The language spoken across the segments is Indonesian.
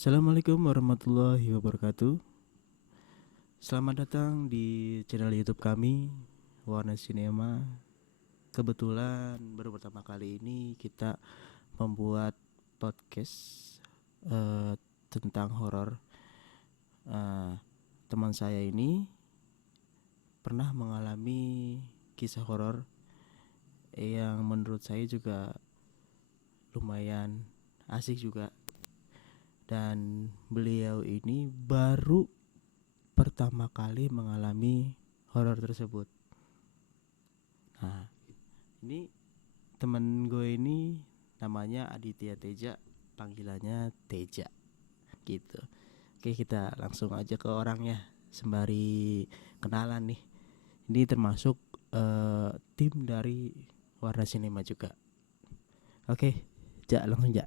Assalamualaikum warahmatullahi wabarakatuh. Selamat datang di channel YouTube kami, Warna Cinema. Kebetulan baru pertama kali ini kita membuat podcast eh, tentang horor. Eh, Teman saya ini pernah mengalami kisah horor yang menurut saya juga lumayan asik juga. Dan beliau ini baru pertama kali mengalami horor tersebut. Nah, ini temen gue ini namanya Aditya Teja, panggilannya Teja gitu. Oke, kita langsung aja ke orangnya sembari kenalan nih. Ini termasuk tim dari Warna Cinema juga. Oke, Ja, langsung Ja.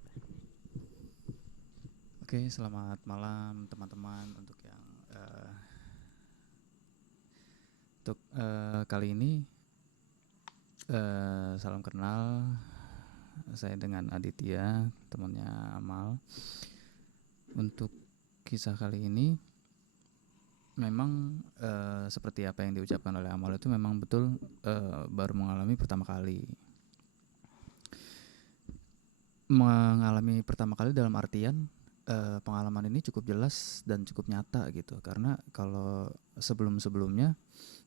Oke, selamat malam teman-teman kali ini salam kenal, saya dengan Aditya, temannya Amal. Untuk kisah kali ini memang seperti apa yang diucapkan oleh Amal itu memang betul, baru mengalami pertama kali. Mengalami pertama kali dalam artian pengalaman ini cukup jelas dan cukup nyata gitu, karena kalau sebelumnya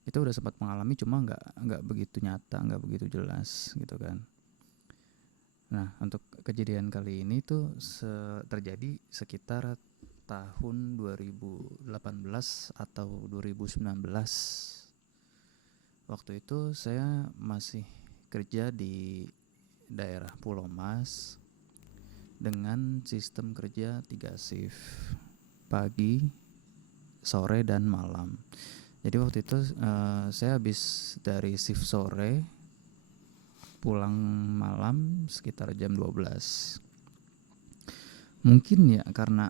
itu udah sempat mengalami, cuma nggak begitu nyata, nggak begitu jelas gitu kan. Nah, untuk kejadian kali ini tuh terjadi sekitar tahun 2018 atau 2019. Waktu itu saya masih kerja di daerah Pulau Mas dengan sistem kerja 3 shift, pagi, sore, dan malam. Jadi waktu itu saya habis dari shift sore, pulang malam sekitar jam 12. Mungkin ya karena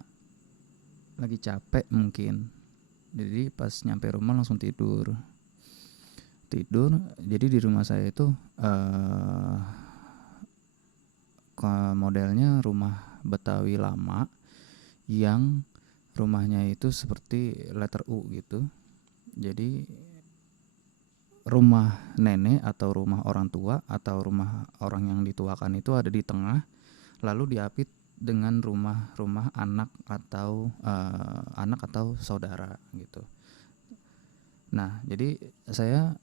lagi capek mungkin. Jadi pas nyampe rumah langsung tidur. Jadi di rumah saya itu modelnya rumah Betawi lama yang rumahnya itu seperti letter U gitu. Jadi rumah nenek atau rumah orang tua atau rumah orang yang dituakan itu ada di tengah, lalu diapit dengan rumah anak atau saudara gitu. Nah, jadi saya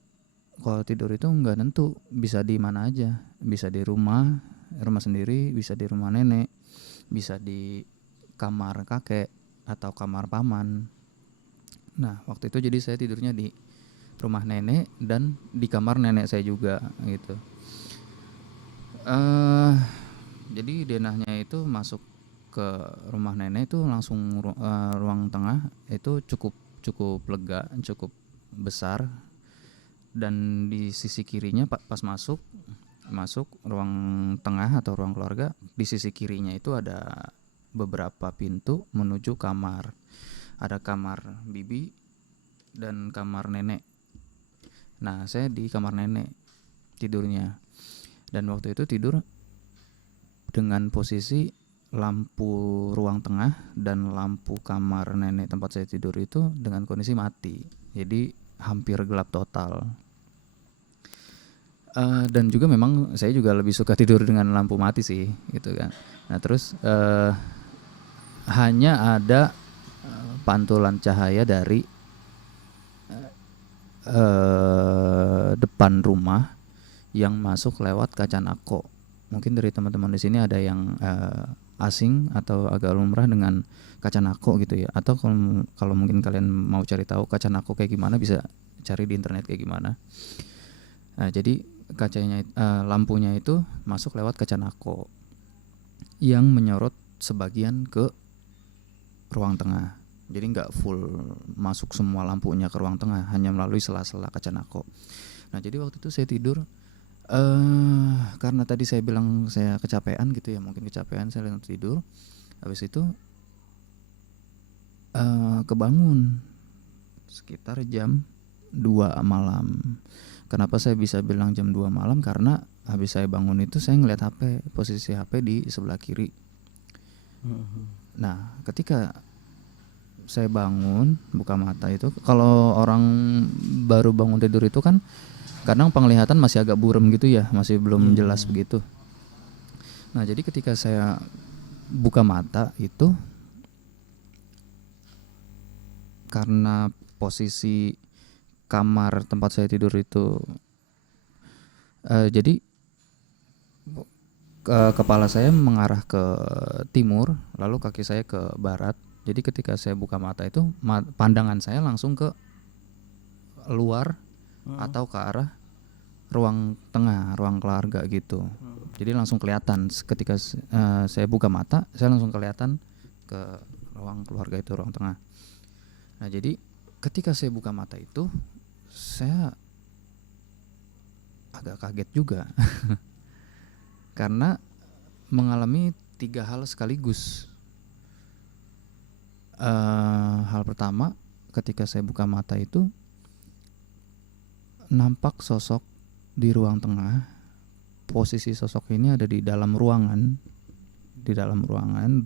kalau tidur itu nggak nentu, bisa di mana aja, bisa di rumah sendiri, bisa di rumah nenek, bisa di kamar kakek atau kamar paman. Nah, waktu itu jadi saya tidurnya di rumah nenek dan di kamar nenek saya juga gitu. Jadi denahnya itu masuk ke rumah nenek itu langsung ruang tengah itu cukup lega, cukup besar, dan di sisi kirinya pas masuk ruang tengah atau ruang keluarga, di sisi kirinya itu ada beberapa pintu menuju kamar. Ada kamar bibi dan kamar nenek. Nah, saya di kamar nenek tidurnya. Dan waktu itu tidur dengan posisi lampu ruang tengah dan lampu kamar nenek tempat saya tidur itu dengan kondisi mati. Jadi hampir gelap total. Dan juga memang saya juga lebih suka tidur dengan lampu mati sih gitu kan. Nah, terus hanya ada pantulan cahaya dari depan rumah yang masuk lewat kaca nako. Mungkin dari teman-teman di sini ada yang asing atau agak lumrah dengan kaca nako gitu ya. Atau kalau mungkin kalian mau cari tahu kaca nako kayak gimana, bisa cari di internet kayak gimana. Nah, jadi lampunya itu masuk lewat kaca nako yang menyorot sebagian ke ruang tengah. Jadi nggak full masuk semua lampunya ke ruang tengah, hanya melalui sela-sela kaca nako. Nah, jadi waktu itu saya tidur, karena tadi saya bilang saya kecapean gitu ya, mungkin kecapean saya langsung tidur. Habis itu kebangun sekitar jam 2 malam. Kenapa saya bisa bilang jam 2 malam? Karena habis saya bangun itu saya ngeliat HP, posisi HP di sebelah kiri. Nah, ketika saya bangun, buka mata itu, kalau orang baru bangun tidur itu kan kadang penglihatan masih agak buram gitu ya, masih belum jelas begitu. Nah, jadi ketika saya buka mata itu, karena posisi kamar tempat saya tidur itu jadi kepala saya mengarah ke timur, lalu kaki saya ke barat. Jadi ketika saya buka mata itu pandangan saya langsung ke luar atau ke arah ruang tengah, ruang keluarga gitu. Jadi langsung kelihatan ketika saya buka mata, saya langsung kelihatan ke ruang keluarga itu, ruang tengah. Nah, jadi ketika saya buka mata itu, saya agak kaget juga karena mengalami 3 hal sekaligus. Hal pertama, ketika saya buka mata itu nampak sosok di ruang tengah. Posisi sosok ini ada di dalam ruangan, di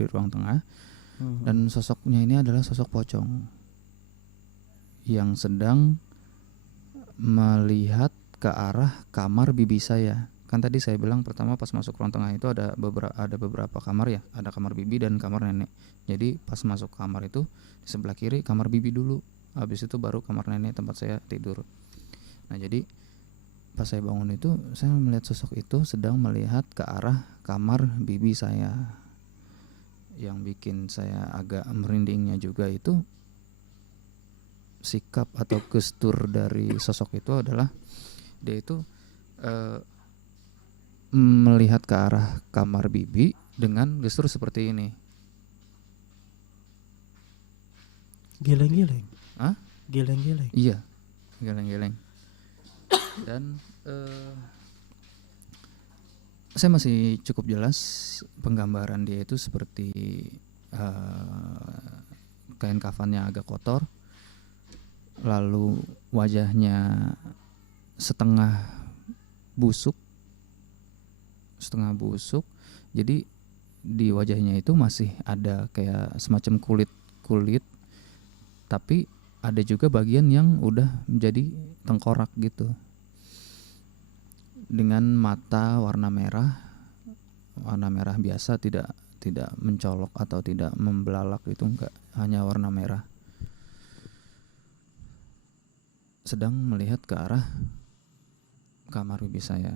ruang tengah. Dan sosoknya ini adalah sosok pocong yang sedang melihat ke arah kamar bibi saya. Kan tadi saya bilang pertama pas masuk ruang tengah itu ada beberapa kamar ya, ada kamar bibi dan kamar nenek. Jadi pas masuk kamar itu di sebelah kiri kamar bibi dulu, habis itu baru kamar nenek tempat saya tidur. Nah, jadi pas saya bangun itu saya melihat sosok itu sedang melihat ke arah kamar bibi saya. Yang bikin saya agak merindingnya juga itu sikap atau gestur dari sosok itu adalah dia itu melihat ke arah kamar bibi dengan gestur seperti ini. Geleng-geleng. Hah? Geleng-geleng. Iya, geleng-geleng. Dan saya masih cukup jelas penggambaran dia itu seperti kain kafannya agak kotor, lalu wajahnya setengah busuk. Jadi di wajahnya itu masih ada kayak semacam kulit, tapi ada juga bagian yang udah menjadi tengkorak gitu, dengan mata warna merah biasa, tidak mencolok atau tidak membelalak, itu enggak, hanya warna merah, sedang melihat ke arah kamar bibi saya.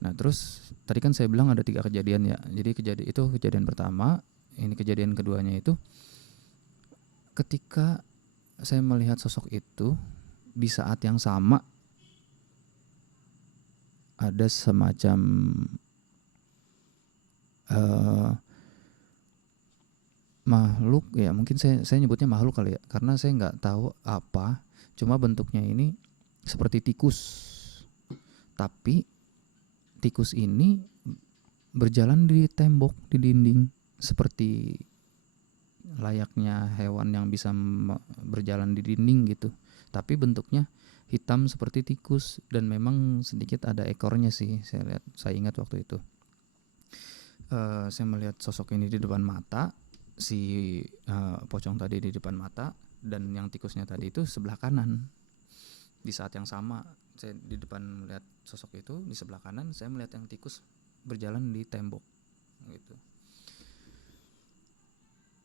Nah, terus tadi kan saya bilang ada 3 kejadian ya. Jadi kejadian pertama, ini kejadian keduanya itu ketika saya melihat sosok itu di saat yang sama ada semacam makhluk ya, mungkin saya nyebutnya makhluk kali ya, karena saya nggak tahu apa, cuma bentuknya ini seperti tikus, tapi tikus ini berjalan di tembok, di dinding, seperti layaknya hewan yang bisa berjalan di dinding gitu, tapi bentuknya hitam seperti tikus dan memang sedikit ada ekornya sih, saya ingat waktu itu. Saya melihat sosok ini di depan mata, si pocong tadi di depan mata, dan yang tikusnya tadi itu sebelah kanan. Di saat yang sama saya di depan melihat sosok itu, di sebelah kanan saya melihat yang tikus berjalan di tembok gitu.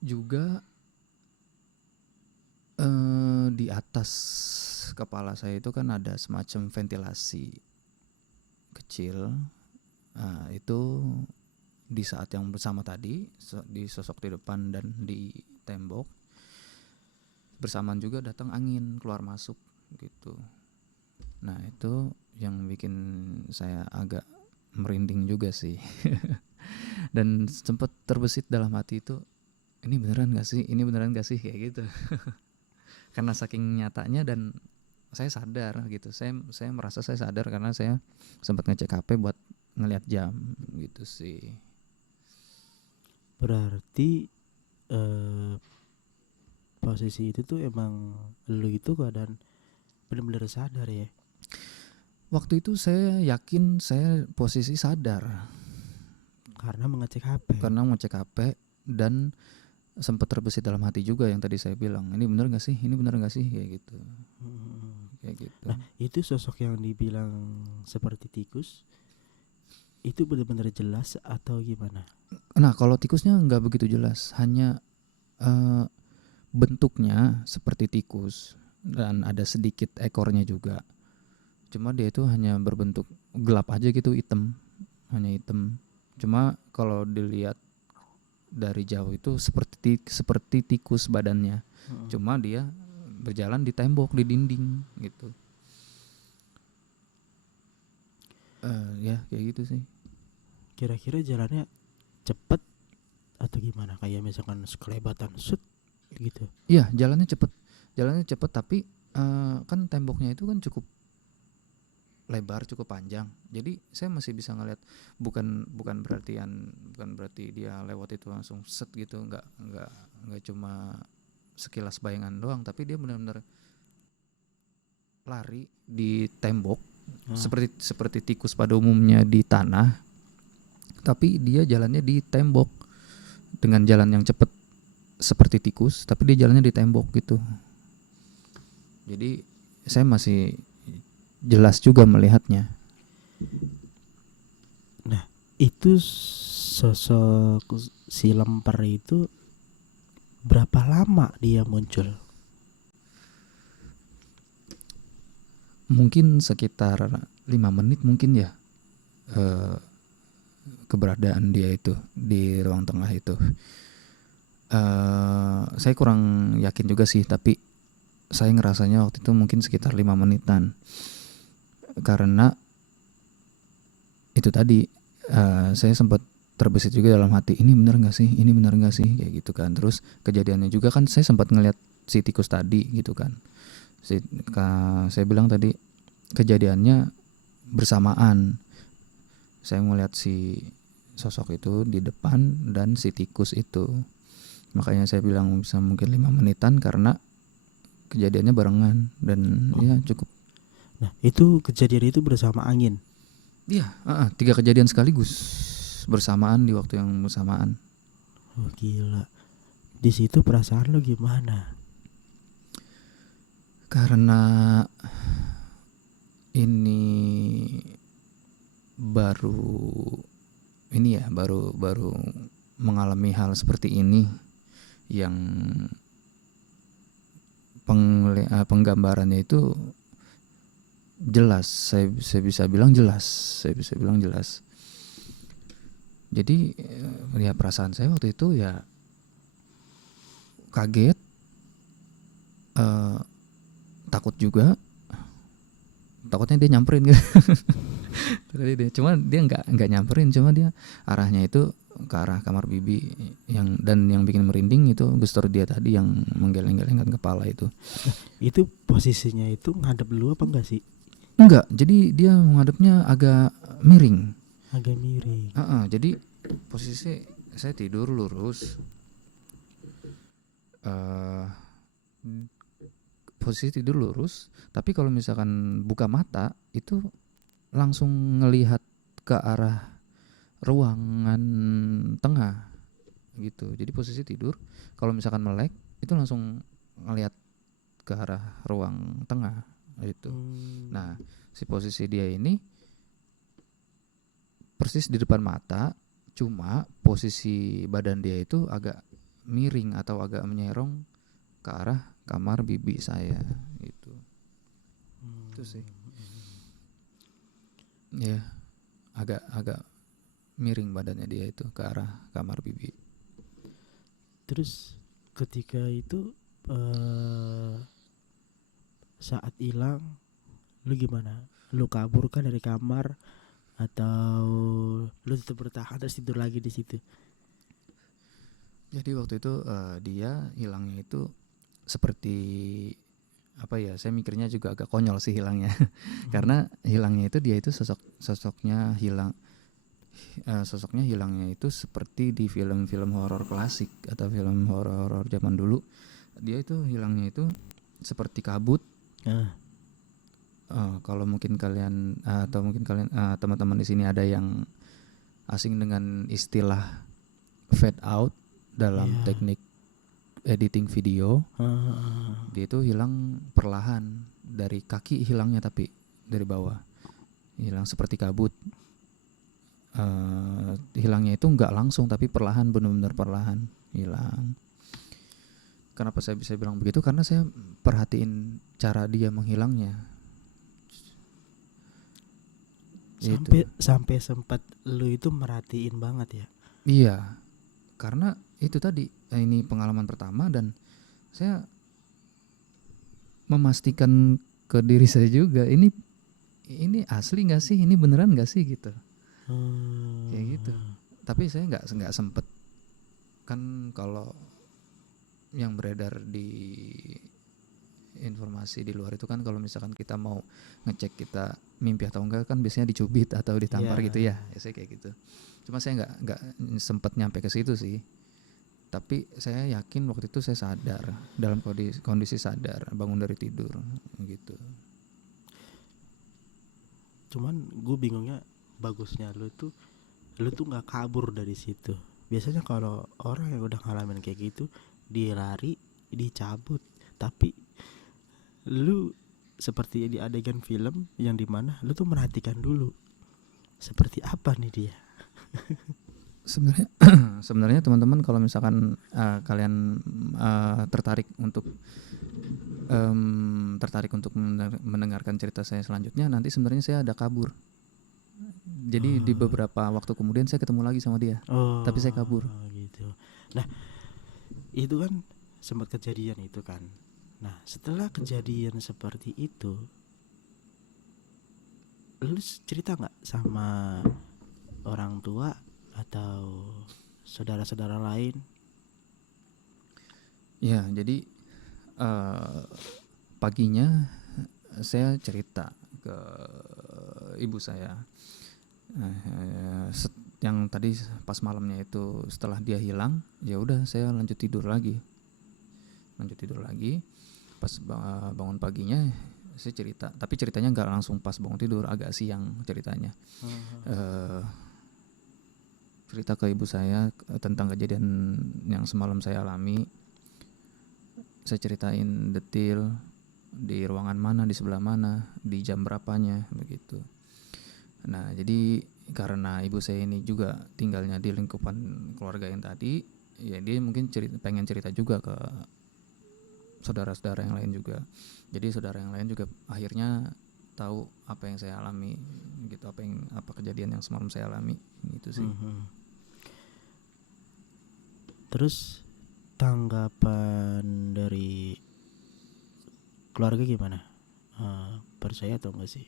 Juga di atas kepala saya itu kan ada semacam ventilasi kecil. Itu di saat yang bersama tadi, di sosok di depan dan di tembok, bersamaan juga datang angin keluar masuk gitu. Nah, itu yang bikin saya agak merinding juga sih. Dan sempat terbesit dalam hati itu, ini beneran gak sih kayak gitu. Karena saking nyatanya dan saya sadar gitu, saya merasa saya sadar karena saya sempat ngecek HP buat ngelihat jam gitu sih. Berarti posisi itu tuh emang lu itu keadaan benar-benar sadar ya? Waktu itu saya yakin saya posisi sadar Karena mengecek HP. karena ngecek HP dan sempat terbesit dalam hati juga yang tadi saya bilang, ini benar nggak sih, ini benar nggak sih, kayak gitu, kayak gitu. Nah, itu sosok yang dibilang seperti tikus itu benar-benar jelas atau gimana? Nah kalau tikusnya nggak begitu jelas, hanya eh, bentuknya seperti tikus dan ada sedikit ekornya juga. Cuma dia itu hanya berbentuk gelap aja gitu, hitam, hanya hitam. Cuma kalau dilihat dari jauh itu seperti tikus badannya. Cuma dia berjalan di tembok, di dinding gitu. Ya kayak gitu sih. Kira-kira jalannya cepet atau gimana? Kayak misalkan sekelebatan shoot gitu. Iya jalannya cepet tapi kan temboknya itu kan cukup lebar, cukup panjang. Jadi saya masih bisa ngeliat, bukan berarti dia lewat itu langsung set gitu, nggak cuma sekilas bayangan doang, tapi dia benar-benar lari di tembok seperti tikus pada umumnya di tanah, tapi dia jalannya di tembok dengan jalan yang cepat seperti tikus, tapi dia jalannya di tembok gitu. Jadi saya masih jelas juga melihatnya. Nah, itu sosok si lemper itu berapa lama dia muncul? Mungkin sekitar 5 menit mungkin ya, keberadaan dia itu di ruang tengah itu. Saya kurang yakin juga sih, tapi saya ngerasanya waktu itu mungkin sekitar 5 menitan. Karena itu tadi saya sempat terbesit juga dalam hati, ini benar nggak sih, ini benar nggak sih, kayak gitu kan. Terus kejadiannya juga kan saya sempat ngeliat si tikus tadi gitu kan. Saya bilang tadi kejadiannya bersamaan. Saya melihat si sosok itu di depan dan si tikus itu. Makanya saya bilang bisa mungkin 5 menitan karena kejadiannya barengan dan ya cukup. Nah, itu kejadian itu bersama angin. Iya, 3 kejadian sekaligus bersamaan di waktu yang bersamaan. Oh gila. Di situ perasaan lo gimana? Karena ini baru mengalami hal seperti ini, yang penggambarannya itu jelas, saya bisa bilang jelas. Jadi ya perasaan saya waktu itu ya kaget, takut juga, takutnya dia nyamperin gitu. Cuma dia nggak nyamperin, cuma dia arahnya itu ke arah kamar bibi, yang bikin merinding itu gestur dia tadi yang menggeleng-gelengkan kepala itu. Itu posisinya itu ngadep lu apa enggak sih? Enggak, jadi dia menghadapnya agak miring. Agak miring. Jadi posisi saya tidur lurus, posisi tidur lurus, tapi kalau misalkan buka mata itu langsung ngelihat ke arah ruangan tengah gitu. Jadi posisi tidur, kalau misalkan melek itu langsung ngelihat ke arah ruang tengah gitu. Nah, si posisi dia ini persis di depan mata, cuma posisi badan dia itu agak miring atau agak menyerong ke arah kamar bibi saya gitu. Itu sih. Ya, agak miring badannya dia itu ke arah kamar bibi. Terus ketika itu saat hilang lu gimana? Lu kabur kan dari kamar atau lu tetap bertahan terus tidur lagi di situ? Jadi waktu itu dia hilangnya itu seperti apa ya, saya mikirnya juga agak konyol sih hilangnya. Karena hilangnya itu dia itu sosoknya hilangnya itu seperti di film-film horor klasik atau film horor zaman dulu. Dia itu hilangnya itu seperti kabut. Kalau mungkin kalian teman-teman di sini ada yang asing dengan istilah fade out dalam teknik editing video. Ah, Dia itu hilang perlahan, dari kaki hilangnya, tapi dari bawah hilang seperti kabut. Hilangnya itu nggak langsung tapi perlahan, benar-benar perlahan hilang. Kenapa saya bisa bilang begitu? Karena saya perhatiin cara dia menghilangnya. sampai sempat lu itu merhatiin banget ya. Iya, karena itu tadi, ini pengalaman pertama dan saya memastikan ke diri saya juga, ini asli nggak sih, ini beneran nggak sih gitu, kayak gitu. Tapi saya nggak sempet, kan kalau yang beredar di informasi di luar itu kan kalau misalkan kita mau ngecek kita mimpi atau enggak kan biasanya dicubit atau ditampar gitu ya, saya kayak gitu. Cuma saya nggak sempet nyampe ke situ sih. Tapi saya yakin waktu itu saya sadar, dalam kondisi sadar, bangun dari tidur gitu. Cuman gue bingungnya, bagusnya lu tuh nggak kabur dari situ. Biasanya kalau orang yang udah ngalamin kayak gitu, dia lari, dicabut. Tapi lu seperti di adegan film yang dimana lu tuh merhatikan dulu seperti apa nih dia. Sebenarnya teman-teman kalau misalkan kalian tertarik untuk mendengarkan cerita saya selanjutnya, nanti sebenarnya saya ada kabur. Jadi di beberapa waktu kemudian saya ketemu lagi sama dia, tapi saya kabur. Gitu. Nah, itu kan sempat kejadian itu kan. Nah, setelah kejadian seperti itu, lu cerita nggak sama orang tua atau saudara-saudara lain? Ya, jadi paginya saya cerita ke ibu saya. Yang tadi pas malamnya itu setelah dia hilang, ya udah saya lanjut tidur lagi. Pas bangun paginya saya cerita, tapi ceritanya nggak langsung pas bangun tidur, agak siang ceritanya. Cerita ke ibu saya tentang kejadian yang semalam saya alami. Saya ceritain detail di ruangan mana, di sebelah mana, di jam berapanya begitu. Nah, jadi karena ibu saya ini juga tinggalnya di lingkupan keluarga yang tadi, ya dia mungkin pengen cerita juga ke saudara-saudara yang lain juga. Jadi saudara yang lain juga akhirnya tahu apa yang saya alami gitu, apa kejadian yang semalam saya alami gitu sih. Terus tanggapan dari keluarga gimana? Percaya atau enggak sih?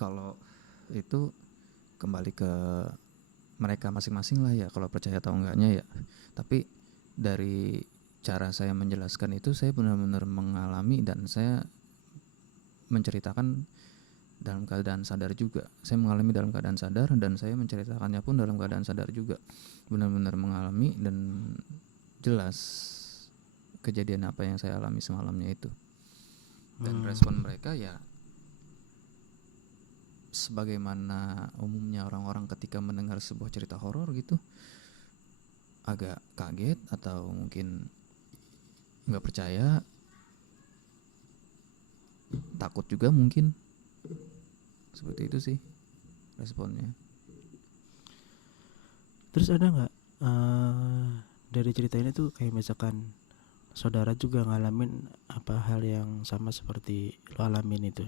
Kalau itu kembali ke mereka masing-masing lah ya, kalau percaya atau enggaknya ya. Tapi dari cara saya menjelaskan itu, saya benar-benar mengalami dan saya menceritakan dalam keadaan sadar juga. Saya mengalami dalam keadaan sadar dan saya menceritakannya pun dalam keadaan sadar juga. Benar-benar mengalami dan jelas kejadian apa yang saya alami semalamnya itu. Dan respon mereka ya sebagaimana umumnya orang-orang ketika mendengar sebuah cerita horor gitu, agak kaget atau mungkin nggak percaya, takut juga mungkin, seperti itu sih responnya. Terus ada nggak dari cerita ini tuh kayak misalkan saudara juga ngalamin apa hal yang sama seperti lo alamin itu?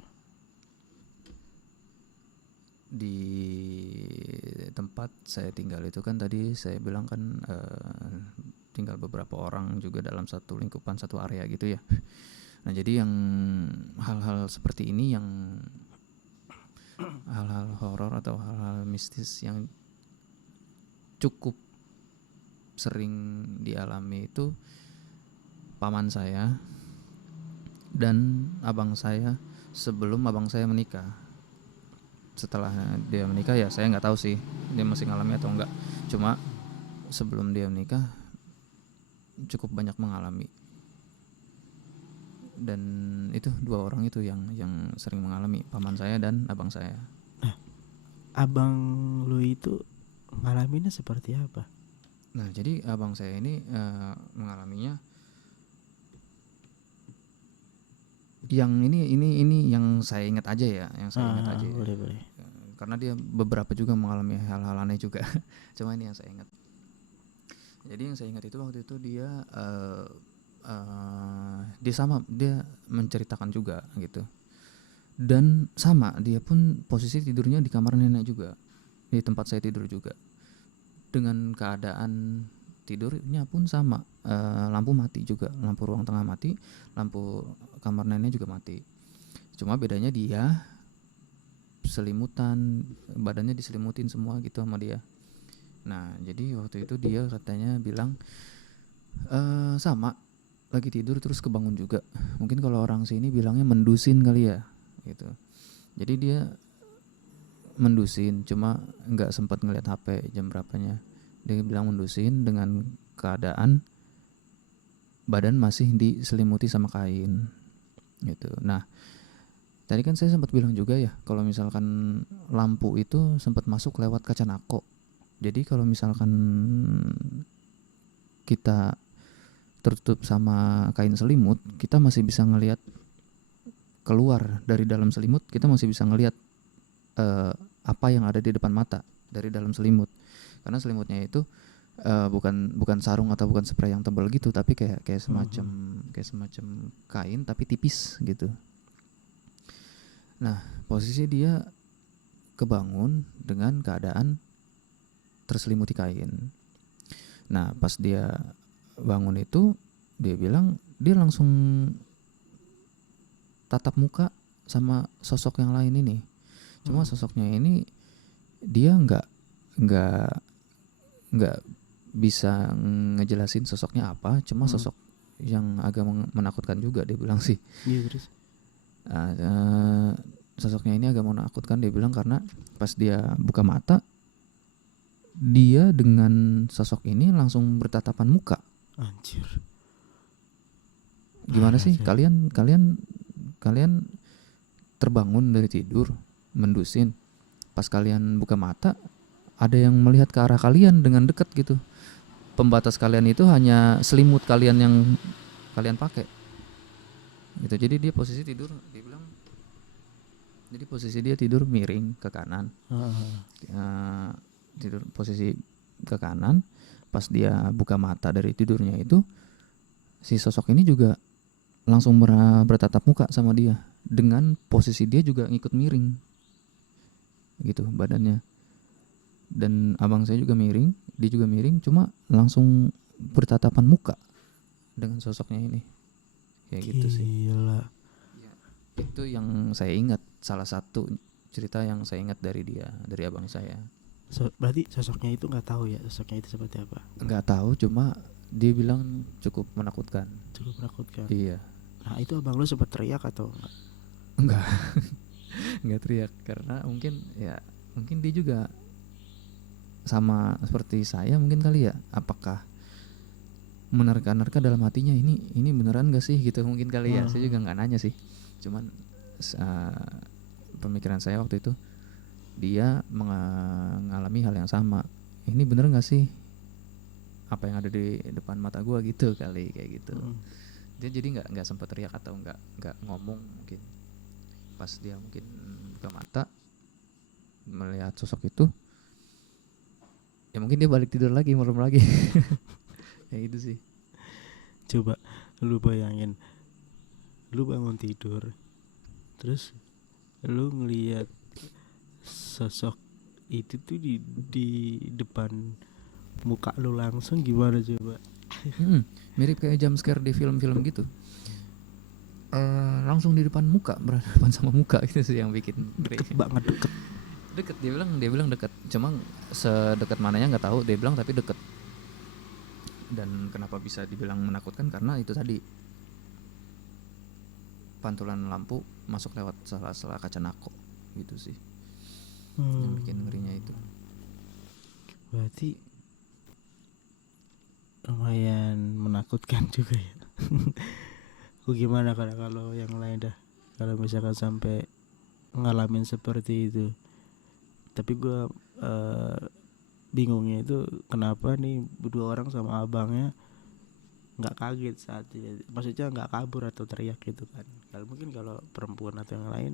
Di tempat saya tinggal itu kan tadi saya bilang kan tinggal beberapa orang juga dalam satu lingkupan, satu area gitu ya. Nah, jadi yang hal-hal seperti ini, yang hal-hal horor atau hal-hal mistis yang cukup sering dialami itu paman saya dan abang saya sebelum abang saya menikah. Setelah dia menikah ya saya nggak tahu sih dia masih ngalami atau enggak. Cuma sebelum dia menikah cukup banyak mengalami. Dan itu dua orang itu yang sering mengalami, paman saya dan abang saya. Nah, abang lu itu ngalaminnya seperti apa? Nah, jadi abang saya ini mengalaminya yang ini yang saya ingat aja ya, yang saya ingat aja ya. Boleh boleh. Karena dia beberapa juga mengalami hal-hal aneh juga. Cuma ini yang saya ingat. Jadi yang saya ingat itu waktu itu dia dia menceritakan juga gitu. Dan sama, dia pun posisi tidurnya di kamar nenek juga, di tempat saya tidur juga. Dengan keadaan tidurnya pun sama, lampu mati juga, lampu ruang tengah mati, lampu kamar nenek juga mati. Cuma bedanya dia selimutan, badannya diselimutin semua gitu sama dia. Nah, jadi waktu itu dia katanya bilang sama, lagi tidur terus kebangun juga. Mungkin kalau orang sini bilangnya mendusin kali ya gitu. Jadi dia mendusin, cuma nggak sempat ngeliat HP jam berapanya. Dia bilang mendusin dengan keadaan badan masih diselimuti sama kain gitu. Nah, tadi kan saya sempat bilang juga ya, kalau misalkan lampu itu sempat masuk lewat kaca nako. Jadi kalau misalkan kita tertutup sama kain selimut, kita masih bisa ngelihat keluar dari dalam selimut, kita masih bisa ngelihat apa yang ada di depan mata dari dalam selimut. Karena selimutnya itu bukan sarung atau bukan spray yang tebal gitu, tapi kayak semacam kain tapi tipis gitu. Nah, posisi dia kebangun dengan keadaan terselimuti kain. Nah, pas dia bangun itu, dia bilang dia langsung tatap muka sama sosok yang lain ini. Cuma sosoknya ini dia nggak bisa ngejelasin sosoknya apa. Cuma sosok yang agak menakutkan juga, dia bilang sih. Iya terus. Sosoknya ini agak menakutkan, dia bilang, karena pas dia buka mata, dia dengan sosok ini langsung bertatapan muka. Anjir. Gimana sih kalian terbangun dari tidur mendusin, pas kalian buka mata ada yang melihat ke arah kalian dengan dekat gitu. Pembatas kalian itu hanya selimut kalian yang kalian pakai gitu. Jadi dia posisi tidur, dia bilang, jadi posisi dia tidur miring ke kanan. Tidur posisi ke kanan. Pas dia buka mata dari tidurnya itu, si sosok ini juga langsung bertatap muka sama dia, dengan posisi dia juga ngikut miring gitu badannya. Dan abang saya juga miring, dia juga miring, cuma langsung bertatapan muka dengan sosoknya ini. Kayak gitu sih. Gila. Ya, itu yang saya ingat, salah satu cerita yang saya ingat dari dia, dari abang saya. Berarti sosoknya itu nggak tahu ya sosoknya itu seperti apa? Nggak tahu, cuma dia bilang cukup menakutkan. Cukup menakutkan. Iya. Nah itu abang lu sempat teriak atau enggak? Enggak teriak, karena mungkin dia juga sama seperti saya mungkin kali ya. Apakah menerka-nerka dalam hatinya, ini beneran gak sih gitu mungkin kali ya. Saya juga nggak nanya sih, cuman pemikiran saya waktu itu, dia mengalami hal yang sama. Ini bener gak sih apa yang ada di depan mata gue gitu kali, kayak gitu. Dia jadi nggak sempat teriak atau nggak ngomong. Mungkin pas dia mungkin buka mata melihat sosok itu, ya mungkin dia balik tidur lagi, malam lagi. Ya itu sih. Coba lu bayangin, lu bangun tidur terus lu ngelihat sosok itu tuh di depan muka lu langsung, gimana coba? Mirip kayak jump scare di film-film gitu. Langsung di depan muka, berhadapan sama muka gitu sih yang bikin deket banget. Deket, dia bilang deket. Cuma sedekat mananya nggak tahu, dia bilang, tapi deket. Dan kenapa bisa dibilang menakutkan, karena itu tadi, pantulan lampu masuk lewat sela-sela kaca nako gitu sih. Yang bikin ngerinya itu. Berarti lumayan menakutkan juga ya. Gimana kalau yang lain dah, kalau misalkan sampai ngalamin seperti itu. Tapi gue bingungnya itu kenapa nih dua orang sama abangnya nggak kaget saat dia, maksudnya nggak kabur atau teriak gitu kan. Kalau mungkin kalau perempuan atau yang lain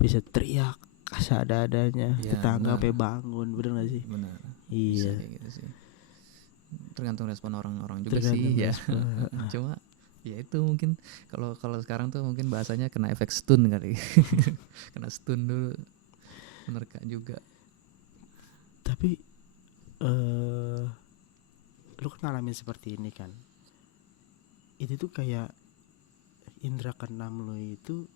bisa teriak seadanya, Ya tetangga benar, sampai bangun, bener gak sih? benar. Bisa Iya, kayak gitu sih. Tergantung respon orang-orang juga tergantung sih ya. respon. Cuma ya itu mungkin kalau kalau sekarang tuh mungkin bahasanya kena efek stun kali. Kena stun dulu, menerka juga. Tapi eh lu kan ngalamin seperti ini kan, itu tuh kayak indra keenam lu itu,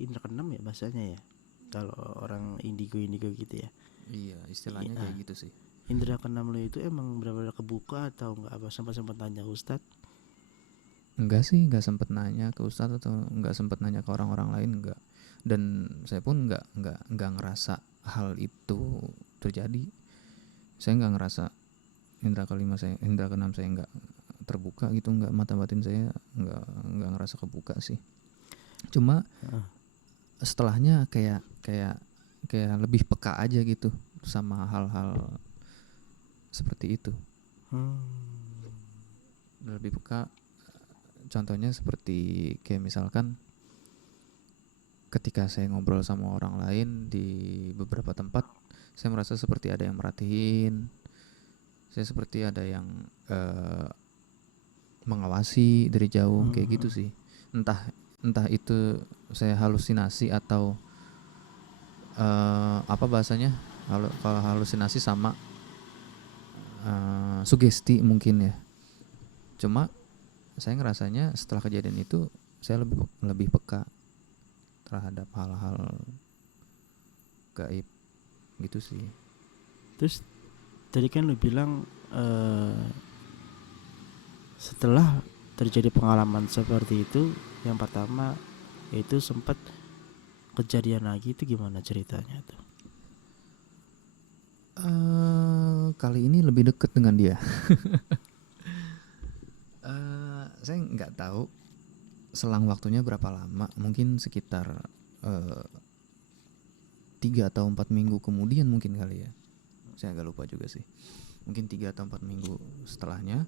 indra keenam ya bahasanya ya, kalau orang indigo indigo gitu ya. Iya, istilahnya Iya, kayak gitu sih. indra keenam lu itu emang benar-benar kebuka atau enggak, apa sempat sempat tanya Ustadz? Enggak sih, enggak sempet nanya ke ustadz atau enggak sempet nanya ke orang-orang lain, enggak. Dan saya pun enggak ngerasa hal itu terjadi. Saya enggak ngerasa indra kelima saya, indra keenam saya enggak terbuka gitu, enggak, mata batin saya enggak ngerasa kebuka sih. Cuma Heeh. setelahnya kayak kayak kayak lebih peka aja gitu sama hal-hal seperti itu. Hmm. Lebih peka, contohnya seperti kayak misalkan ketika saya ngobrol sama orang lain di beberapa tempat, saya merasa seperti ada yang merhatiin, saya seperti ada yang mengawasi dari jauh, kayak gitu sih. Entah entah itu saya halusinasi atau apa bahasanya, kalau halusinasi sama sugesti mungkin ya. Cuma saya ngerasanya setelah kejadian itu saya lebih peka terhadap hal-hal gaib gitu sih. Terus tadi kan lu bilang setelah terjadi pengalaman seperti itu, yang pertama itu sempat kejadian lagi, itu gimana ceritanya tuh? Kali ini lebih dekat dengan dia. Saya nggak tahu selang waktunya berapa lama, mungkin sekitar 3 atau 4 minggu kemudian mungkin kali ya. Saya agak lupa juga sih. Mungkin 3 atau 4 minggu setelahnya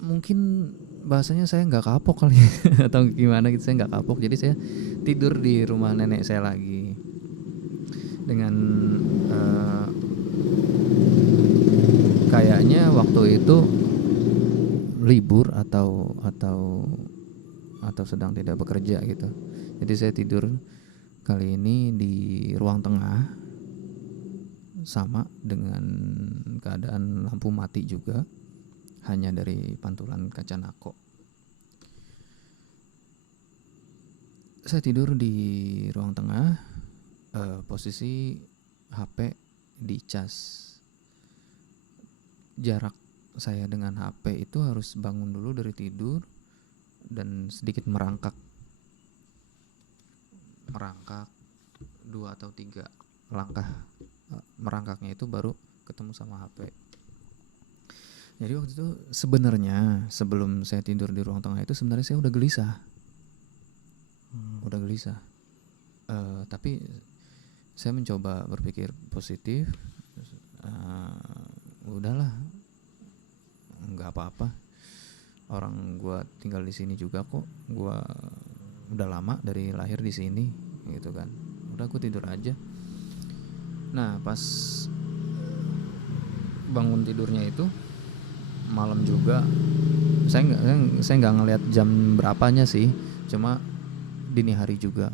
mungkin bahasanya saya nggak kapok kali ya, atau gimana gitu, saya nggak kapok. Jadi saya tidur di rumah nenek saya lagi dengan kayaknya waktu itu libur atau sedang tidak bekerja gitu. Jadi saya tidur kali ini di ruang tengah, sama dengan keadaan lampu mati juga, hanya dari pantulan kaca nako. Saya tidur di ruang tengah, posisi HP dicas. Jarak saya dengan HP itu harus bangun dulu dari tidur dan sedikit merangkak 2 atau 3 langkah merangkaknya itu baru ketemu sama HP. Jadi waktu itu sebenarnya sebelum saya tidur di ruang tengah itu sebenarnya saya udah gelisah. Tapi saya mencoba berpikir positif. Udahlah, nggak apa-apa. Orang gua tinggal di sini juga kok. Gua udah lama dari lahir di sini, gitu kan. Udah, aku tidur aja. Nah, pas bangun tidurnya itu malam juga. Saya nggak ngelihat jam berapanya sih. Cuma dini hari juga.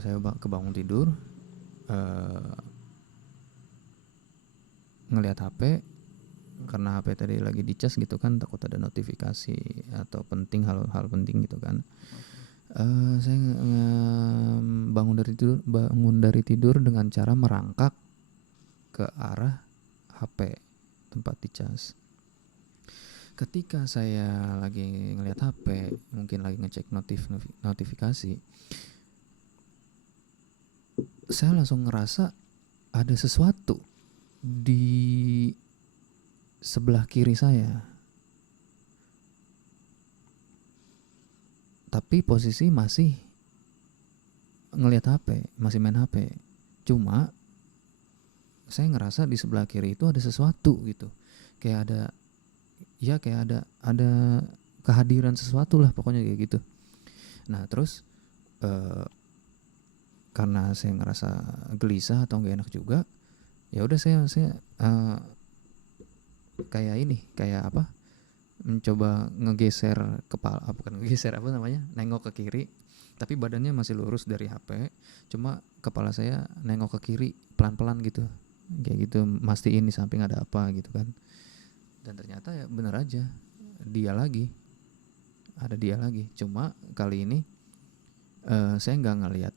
Saya kebangun tidur, ngelihat HP, karena HP tadi lagi dicas gitu kan, takut ada notifikasi atau hal-hal penting gitu kan. Saya bangun dari tidur dengan cara merangkak ke arah HP tempat dicas. Ketika saya lagi ngelihat HP, mungkin lagi ngecek notifikasi, saya langsung ngerasa ada sesuatu di sebelah kiri saya, tapi posisi masih ngelihat HP, masih main HP. Cuma saya ngerasa di sebelah kiri itu ada sesuatu gitu. Kayak ada, ya kayak ada kehadiran sesuatu lah pokoknya kayak gitu. Nah, terus eh, karena saya ngerasa gelisah atau nggak enak juga, ya udah saya kayak ini, kayak apa, mencoba ngegeser kepala, bukan ngegeser, apa namanya, nengok ke kiri, tapi badannya masih lurus dari HP, cuma kepala saya nengok ke kiri pelan-pelan gitu, kayak gitu, mastiin di samping ada apa gitu kan. Dan ternyata ya bener aja, dia lagi, ada dia lagi. Cuma kali ini saya nggak ngelihat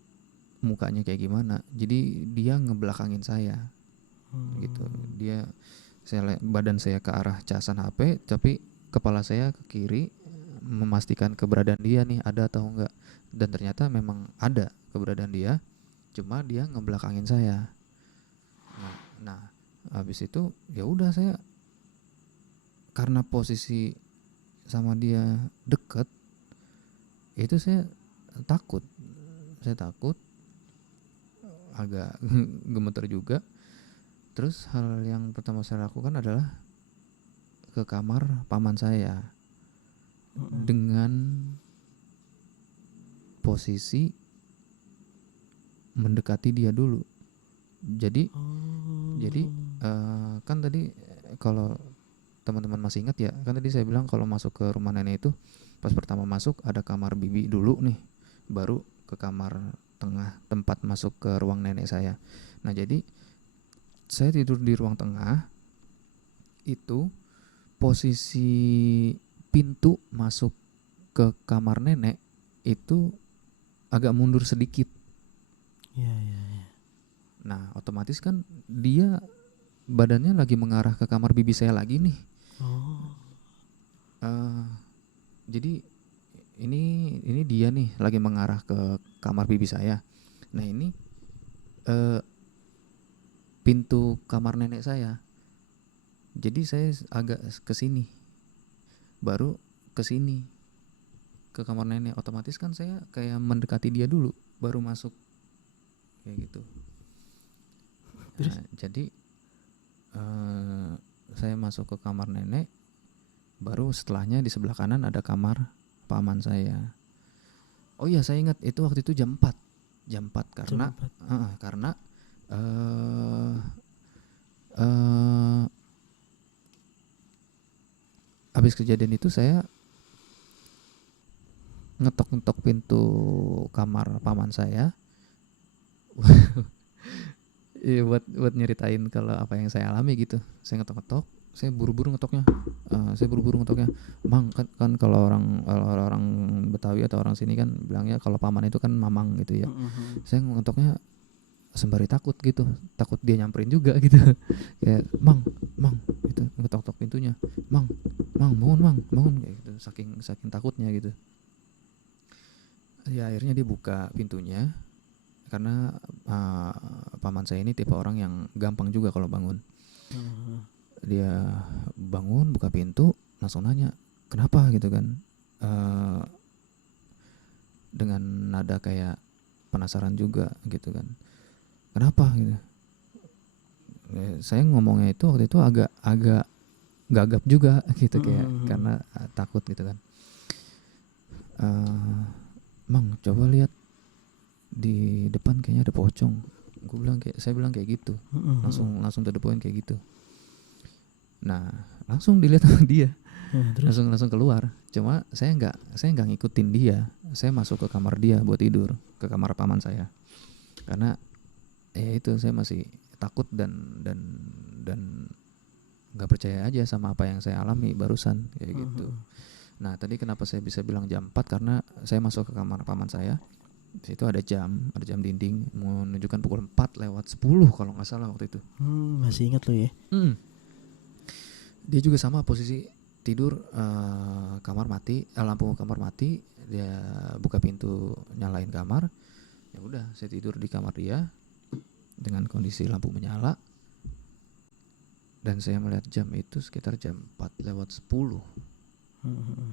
mukanya kayak gimana, jadi dia ngebelakangin saya gitu. Dia, badan saya ke arah casan HP, tapi kepala saya ke kiri, memastikan keberadaan dia nih ada atau enggak. Dan ternyata memang ada keberadaan dia, cuma dia ngebelakangin saya. Nah, habis itu ya udah, saya karena posisi sama dia deket, itu takut saya takut, agak gemeter juga. Terus hal yang pertama saya lakukan adalah ke kamar paman saya dengan posisi mendekati dia dulu. Jadi kan tadi, kalau teman-teman masih ingat ya, kan tadi saya bilang kalau masuk ke rumah nenek itu, pas pertama masuk ada kamar bibi dulu nih, baru ke kamar tengah tempat masuk ke ruang nenek saya. Nah, jadi saya tidur di ruang tengah itu, posisi pintu masuk ke kamar nenek itu agak mundur sedikit. Ya, ya, ya. Nah, otomatis kan dia badannya lagi mengarah ke kamar bibi saya lagi nih. Oh. Jadi ini dia nih lagi mengarah ke kamar bibi saya. Nah, ini pintu kamar nenek saya. Jadi saya agak ke sini, baru ke sini ke kamar nenek. Otomatis kan saya kayak mendekati dia dulu, baru masuk kayak gitu. Terus? Nah, jadi saya masuk ke kamar nenek, baru setelahnya di sebelah kanan ada kamar paman saya. Oh iya, saya ingat itu waktu itu jam 4 karena Jam 4. karena uh, habis kejadian itu saya ngetok-ngetok pintu kamar paman saya. Iya, buat nyeritain kalau apa yang saya alami gitu. Saya ngetok-ngetok, saya buru-buru ngetoknya. Mang, kan kalau orang Betawi atau orang sini kan bilangnya kalau paman itu kan mamang gitu ya. Saya ngetoknya sembari takut gitu, takut dia nyamperin juga gitu. Kayak mang itu, ngetok-ngetok pintunya, mang bangun kayak gitu, saking takutnya gitu. Ya akhirnya dia buka pintunya, karena paman saya ini tipe orang yang gampang juga kalau bangun. Dia bangun, buka pintu, langsung nanya kenapa gitu kan, dengan nada kayak penasaran juga gitu kan, kenapa gitu. Saya ngomongnya itu waktu itu agak gagap juga gitu, kayak karena takut gitu kan. Mang, coba lihat di depan kayaknya ada pocong. Saya bilang kayak gitu, langsung to the point kayak gitu. Nah, langsung dilihat sama dia, langsung keluar. Cuma saya nggak ngikutin dia. Saya masuk ke kamar dia buat tidur, ke kamar paman saya, karena ya itu, saya masih takut dan nggak percaya aja sama apa yang saya alami barusan kayak gitu. Nah, tadi kenapa saya bisa bilang jam 4, karena saya masuk ke kamar paman saya. Di situ ada jam dinding menunjukkan pukul 4:10 kalau nggak salah waktu itu. Masih ingat lo ya? Dia juga sama posisi tidur, kamar mati, lampu kamar mati. Dia buka pintu, nyalain kamar. Ya udah, saya tidur di kamar dia dengan kondisi lampu menyala. Dan saya melihat jam itu sekitar jam 4:10.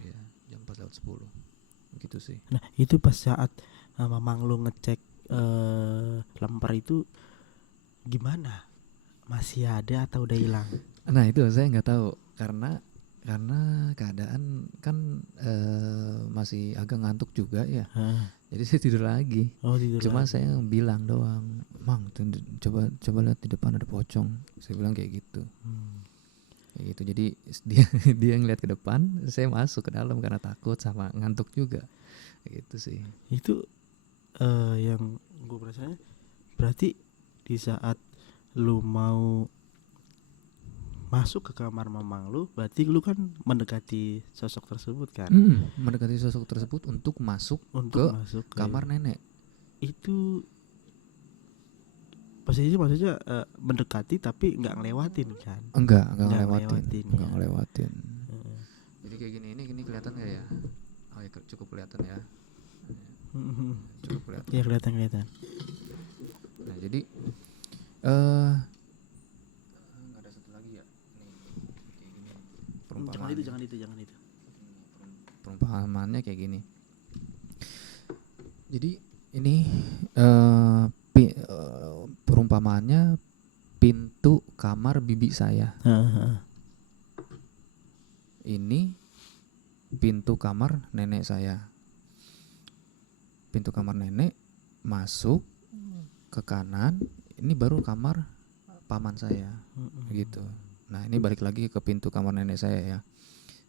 Ya, jam 4:10 begitu sih. Nah, itu pas saat mamang lu ngecek lemper itu gimana? Masih ada atau udah hilang? Nah itu saya nggak tahu karena keadaan kan masih agak ngantuk juga ya. Hah. Jadi saya tidur lagi. Oh tidur Cuma lagi. saya bilang doang, Mang, coba lihat di depan ada pocong. Saya bilang kayak gitu. Kayak gitu. Jadi dia dia ngeliat ke depan, saya masuk ke dalam karena takut sama ngantuk juga. Kayak gitu sih. Itu yang gue perasaannya berarti di saat lu mau masuk ke kamar mamang lu, berarti lu kan mendekati sosok tersebut kan? Mendekati sosok tersebut untuk masuk Untuk ke masuk ke kamar nenek. itu posisi maksudnya mendekati tapi nggak ngelewatin kan? Enggak Nggak ngelewatin. ngelewatin, Enggak ya. ngelewatin. Heeh. Jadi kayak gini kelihatan nggak ya? Oh ya cukup kelihatan ya. Cukup kelihatan. Ya kelihatan. Nah jadi nggak ada satu lagi ya. Nih kayak gini. Jangan itu. Perumpamaannya kayak gini. Jadi ini perumpamaannya pintu kamar bibi saya. Ini pintu kamar nenek saya. Pintu kamar nenek masuk ke kanan, ini baru kamar paman saya. Gitu. Nah, ini balik lagi ke pintu kamar nenek saya ya.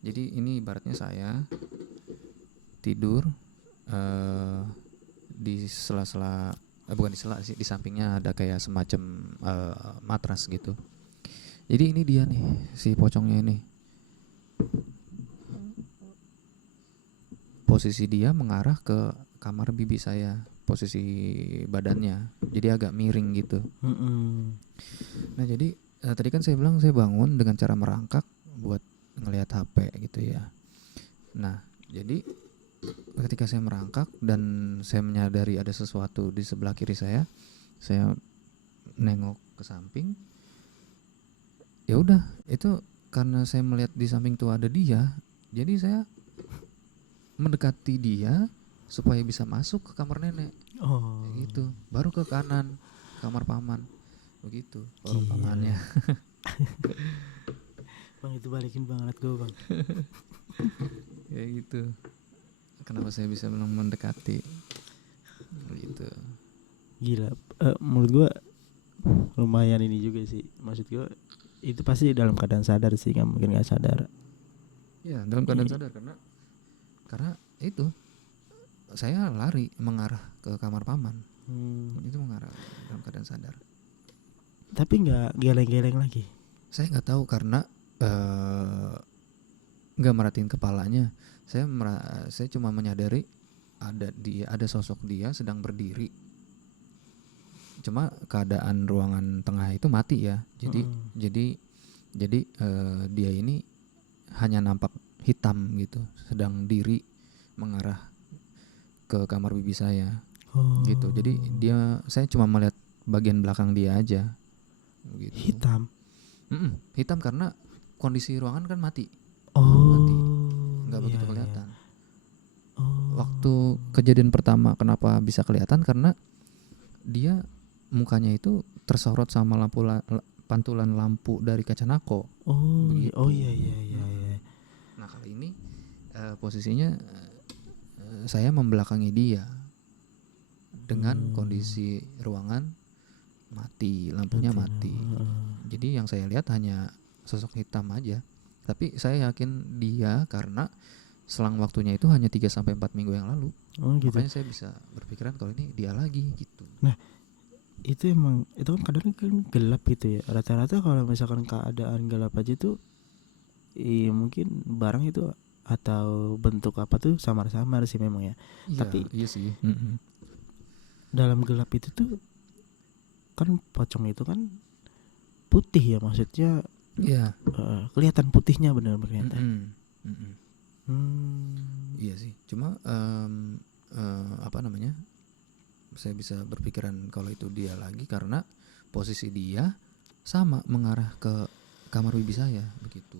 Jadi ini ibaratnya saya tidur di sela-sela bukan di sela sih, di sampingnya ada kayak semacam matras gitu. Jadi ini dia nih, si pocongnya ini. Posisi dia mengarah ke kamar bibi saya, posisi badannya. Jadi agak miring gitu. Nah, jadi tadi kan saya bilang saya bangun dengan cara merangkak buat ngelihat HP gitu ya. Nah, jadi ketika saya merangkak dan saya menyadari ada sesuatu di sebelah kiri saya nengok ke samping. Ya udah, itu karena saya melihat di samping tuh ada dia, jadi saya mendekati dia supaya bisa masuk ke kamar nenek. Oh. Gitu. Baru ke kanan kamar paman. Begitu perumpamaannya. Bang itu balikin bang alat gue bang. Kayak gitu. Kenapa saya bisa bilang mendekati? Gitu. Gila. Menurut gue lumayan ini juga sih. Maksud gue itu pasti dalam keadaan sadar sih, nggak mungkin nggak sadar. Ya dalam keadaan sadar karena itu saya lari mengarah ke kamar paman. Itu mengarah dalam keadaan sadar. Tapi nggak geleng-geleng lagi. Saya nggak tahu karena nggak merhatiin kepalanya. Saya cuma menyadari ada sosok dia sedang berdiri. Cuma keadaan ruangan tengah itu mati ya. Jadi dia ini hanya nampak hitam gitu, sedang diri mengarah ke kamar bibi saya. Gitu. Jadi saya cuma melihat bagian belakang dia aja. Gitu. Hitam. Hitam karena kondisi ruangan kan mati. Mati. Nggak begitu kelihatan. Oh. Waktu kejadian pertama kenapa bisa kelihatan karena dia mukanya itu tersorot sama pantulan lampu dari kaca nako. Iya. Nah kali ini posisinya saya membelakangi dia dengan kondisi ruangan mati, lampunya mati. Jadi yang saya lihat hanya sosok hitam aja. Tapi saya yakin dia karena selang waktunya itu hanya 3-4 minggu yang lalu. Gitu. Makanya saya bisa berpikiran kalau ini dia lagi gitu. Nah itu emang itu kan kadang kan gelap gitu ya. Rata-rata kalau misalkan keadaan gelap aja tuh mungkin barang itu atau bentuk apa tuh samar-samar sih memang ya. Tapi iya sih. Dalam gelap itu tuh kan pocong itu kan putih ya, maksudnya kelihatan putihnya, benar kelihatan. Iya sih. Cuma apa namanya? Saya bisa berpikiran kalau itu dia lagi karena posisi dia sama mengarah ke kamar bibi saya begitu.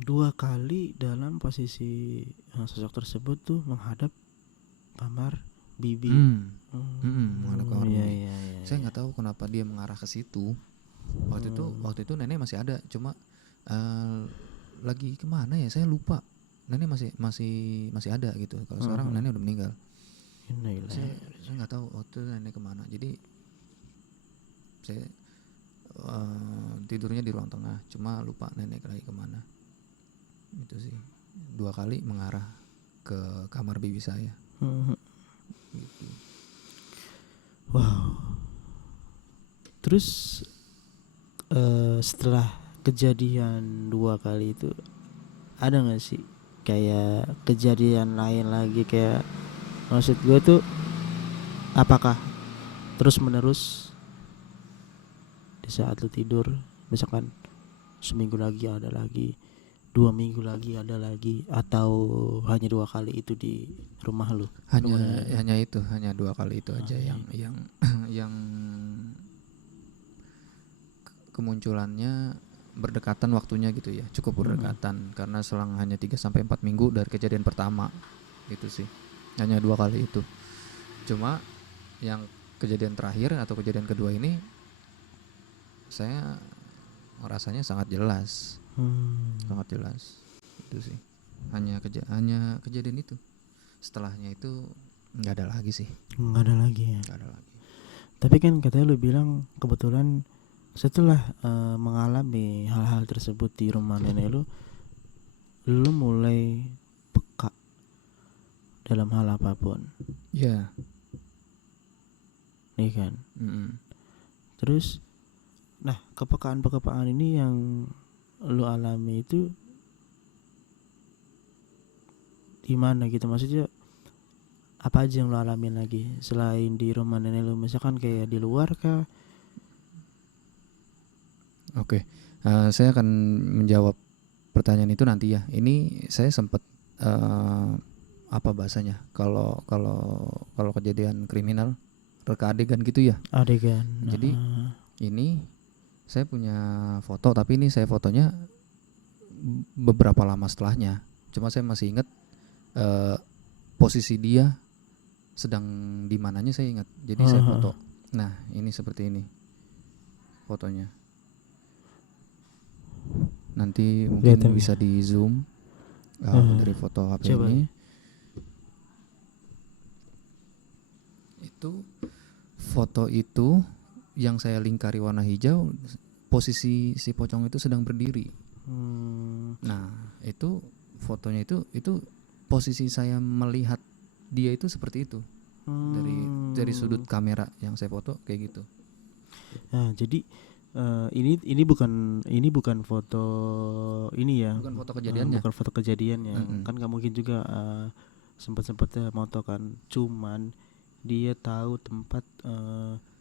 2 kali dalam posisi sosok tersebut tuh menghadap kamar bibi. Menghadap kamar Iya bibi. iya iya. Saya nggak tahu kenapa dia mengarah ke situ. Waktu itu nenek masih ada, cuma lagi kemana ya saya lupa. Nenek masih ada gitu. Kalau sekarang nenek udah meninggal. Saya nggak tahu waktu itu nenek kemana. Jadi saya tidurnya di ruang tengah, cuma lupa nenek lagi kemana. Itu sih 2 kali mengarah ke kamar bibi saya. Gitu. Wow. Terus setelah kejadian 2 kali itu ada nggak sih kayak kejadian lain lagi, kayak maksud gue tuh apakah terus menerus di saat lu tidur, misalkan seminggu lagi ada lagi, 2 minggu lagi ada lagi, atau hanya 2 kali itu di rumah lu? Hanya 2 kali itu aja yang yang kemunculannya berdekatan waktunya gitu ya, cukup berdekatan karena selang hanya 3-4 minggu dari kejadian pertama gitu sih. Hanya 2 kali itu. Cuma yang kejadian terakhir atau kejadian kedua ini saya rasanya sangat jelas. Sangat jelas. Itu sih. Hanya kejadian itu. Setelahnya itu nggak ada lagi sih. Nggak ada lagi ya. Nggak ada lagi. Tapi kan katanya lu bilang kebetulan setelah mengalami hal-hal tersebut di rumah nenek lu mulai peka dalam hal apapun. Iya. Nih kan. Terus, nah kepekaan ini yang lu alami itu di mana gitu, maksudnya apa aja yang lu alamin lagi selain di rumah nenek lu, misalkan kayak di luar kah? Oke, saya akan menjawab pertanyaan itu nanti ya. Ini saya sempat apa bahasanya? Kalau kejadian kriminal reka adegan gitu ya. Adegan. Jadi ini saya punya foto, tapi ini saya fotonya beberapa lama setelahnya. Cuma saya masih ingat posisi dia sedang di mananya saya ingat. Jadi saya foto. Nah, ini seperti ini fotonya. Nanti mungkin bisa di zoom dari foto HP coba. ini. Itu foto itu yang saya lingkari warna hijau, posisi si pocong itu sedang berdiri. Nah, itu fotonya itu posisi saya melihat dia itu seperti itu. Dari sudut kamera yang saya foto kayak gitu. Nah, jadi ini bukan foto ini ya. Bukan foto kejadiannya. Bukan foto kejadiannya. Kan nggak mungkin juga sempat-sempatnya moto kan. Cuman dia tahu tempat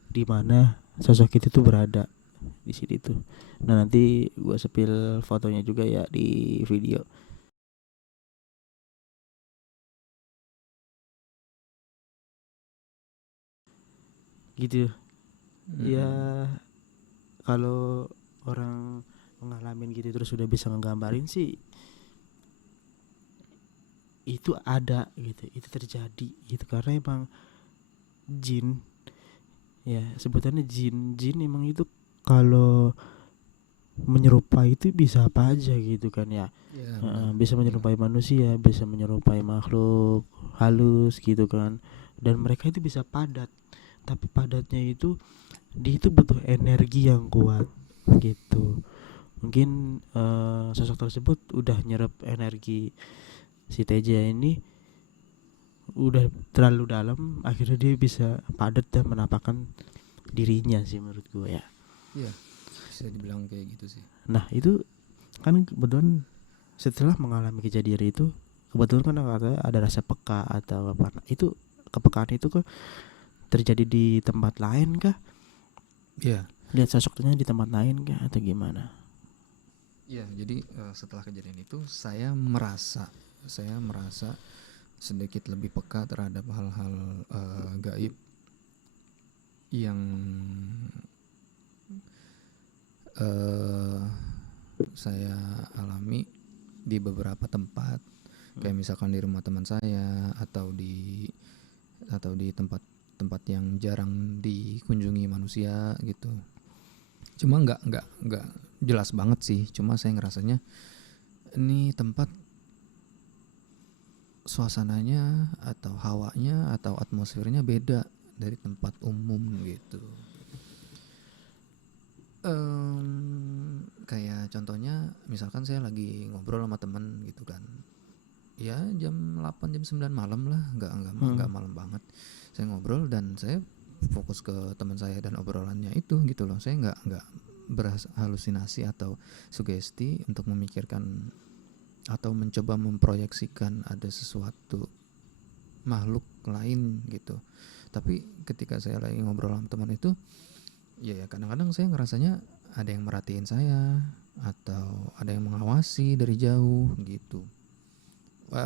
di mana sosok itu tuh berada di sini tuh. Nah, nanti gua sepil fotonya juga ya di video. Gitu. Ya kalau orang ngalamin gitu terus udah bisa ngegambarin sih itu ada gitu, itu terjadi gitu, karena emang jin ya, sebutannya jin emang itu kalau menyerupai itu bisa apa aja gitu kan ya, bisa menyerupai manusia, bisa menyerupai makhluk halus gitu kan, dan mereka itu bisa padat, tapi padatnya itu dia itu butuh energi yang kuat gitu. Mungkin sosok tersebut udah nyerap energi si Teja ini udah terlalu dalam, akhirnya dia bisa padat dan menampakkan dirinya sih menurut gue ya. Iya, bisa dibilang kayak gitu sih. Nah itu kan kebetulan setelah mengalami kejadian itu, kebetulan kan katanya ada rasa peka atau apa, itu kepekaan itu kok terjadi di tempat lain kah? Iya. Lihat sosoknya di tempat lain kah atau gimana? Iya, jadi setelah kejadian itu saya merasa sedikit lebih peka terhadap hal-hal gaib yang saya alami di beberapa tempat, kayak misalkan di rumah teman saya atau di atau di tempat-tempat yang jarang dikunjungi manusia gitu. Cuma nggak jelas banget sih. Cuma saya ngerasanya ini tempat suasananya atau hawanya atau atmosfernya beda dari tempat umum gitu. Kayak contohnya misalkan saya lagi ngobrol sama temen gitu kan, ya jam 8 jam 9 malam lah, nggak malam banget. Saya ngobrol dan saya fokus ke teman saya dan obrolannya itu gitu loh. Saya nggak berhalusinasi atau sugesti untuk memikirkan atau mencoba memproyeksikan ada sesuatu makhluk lain gitu. Tapi ketika saya lagi ngobrol sama teman itu, ya kadang-kadang saya ngerasanya ada yang merhatiin saya atau ada yang mengawasi dari jauh gitu.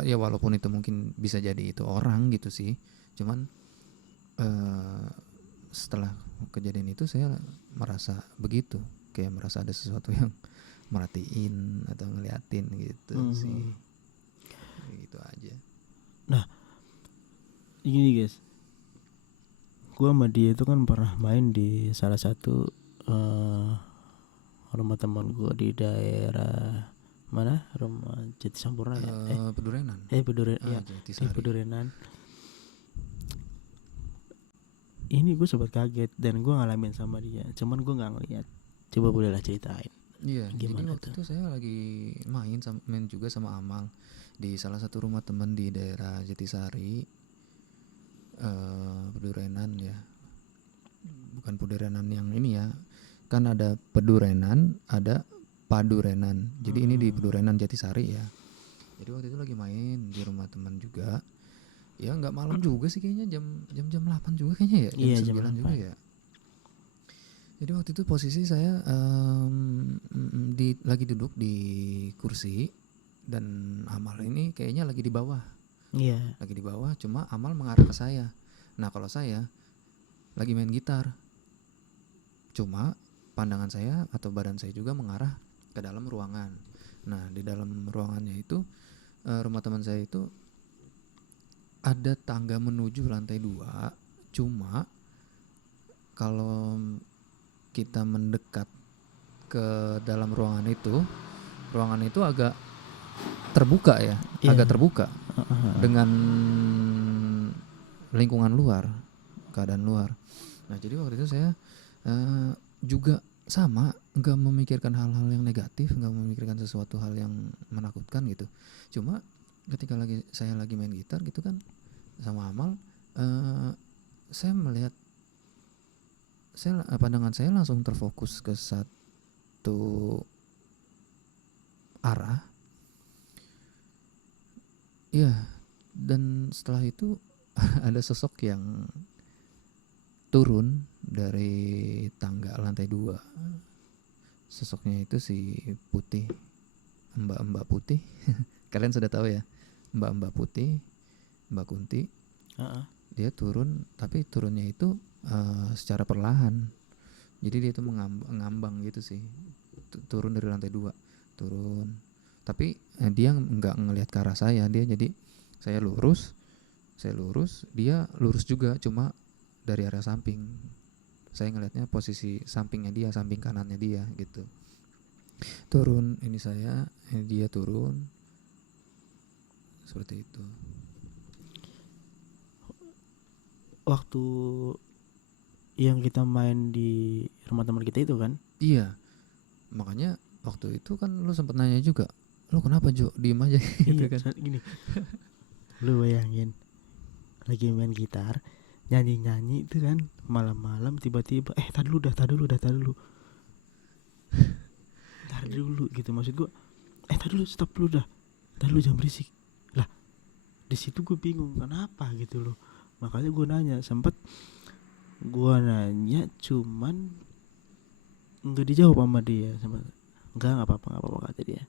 Ya walaupun itu mungkin bisa jadi itu orang gitu sih. Cuman setelah kejadian itu saya merasa begitu, kayak merasa ada sesuatu yang merhatiin atau ngeliatin gitu sih. Gitu aja. Nah, gini guys, gue sama dia itu kan pernah main di salah satu rumah teman gue di daerah mana, rumah Jati Sampurna ya, Pedurenan. Pedurenan ya, di Jatisari. Pedurenan. Ini gue sempat kaget dan gue ngalamin sama dia, cuman gue nggak ngeliat. Coba bolehlah ceritain. Iya, jadi Gimana waktu tuh? itu saya lagi main juga sama Amal di salah satu rumah teman di daerah Jatisari, Pedurenan ya. Bukan Pedurenan yang ini ya. Kan ada Pedurenan, ada Padurenan. Jadi ini di Pedurenan Jatisari ya. Jadi waktu itu lagi main di rumah teman juga. Ya nggak malam juga sih kayaknya, jam 8 juga kayaknya ya, Iya, jam jam 9 juga 8. ya. Jadi waktu itu posisi saya lagi duduk di kursi dan Amal ini kayaknya lagi di bawah. Iya. Lagi di bawah, cuma Amal mengarah ke saya. Nah kalau saya lagi main gitar, cuma pandangan saya atau badan saya juga mengarah ke dalam ruangan. Nah di dalam ruangannya itu rumah teman saya itu ada tangga menuju lantai 2. Cuma kalau kita mendekat ke dalam ruangan itu agak terbuka ya, agak terbuka dengan lingkungan luar, keadaan luar. Nah jadi waktu itu saya juga sama, nggak memikirkan hal-hal yang negatif, nggak memikirkan sesuatu hal yang menakutkan gitu. Cuma ketika saya lagi main gitar gitu kan sama Amal, saya melihat, pandangan saya langsung terfokus ke satu arah. Iya, dan setelah itu ada sosok yang turun dari tangga lantai 2. Sosoknya itu si putih, mbak-mbak putih. Kalian sudah tahu ya, mbak-mbak putih, Mbak Kunti. Dia turun, tapi turunnya itu secara perlahan. Jadi dia itu mengambang gitu sih, turun dari lantai 2, turun. Tapi dia nggak ngelihat ke arah saya, jadi saya lurus, dia lurus juga, cuma dari arah samping. Saya ngelihatnya posisi sampingnya dia, samping kanannya dia gitu. Turun, ini saya, dia turun, seperti itu. Waktu yang kita main di rumah teman kita itu kan? Iya, makanya waktu itu kan lu sempet nanya juga, lu kenapa Jo diem aja gitu kan. Gini, lu bayangin lagi main gitar, nyanyi itu kan malam-malam, tiba-tiba tar dulu tar dulu gitu, maksud gua tar dulu, stop dulu dah, jangan berisik lah. Di situ gue bingung kenapa gitu loh, makanya gue nanya, cuman nggak dijawab sama dia, nggak apa-apa kata dia.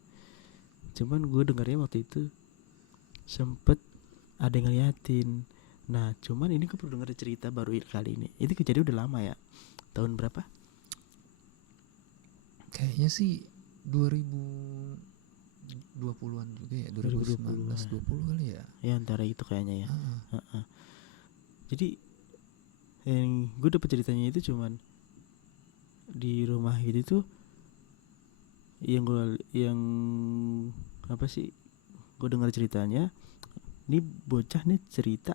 Cuman gue dengarnya waktu itu sempet ada yang ngeliatin. Nah cuman ini gue baru denger cerita baru kali ini. Itu kejadian udah lama ya, tahun berapa? Kayaknya sih 2020-an juga ya, 2019 20 kali ya. Ya antara itu kayaknya ya. Jadi yang gue dapet ceritanya itu cuman di rumah gitu tuh, yang apa sih, gue dengar ceritanya, ini bocah nih cerita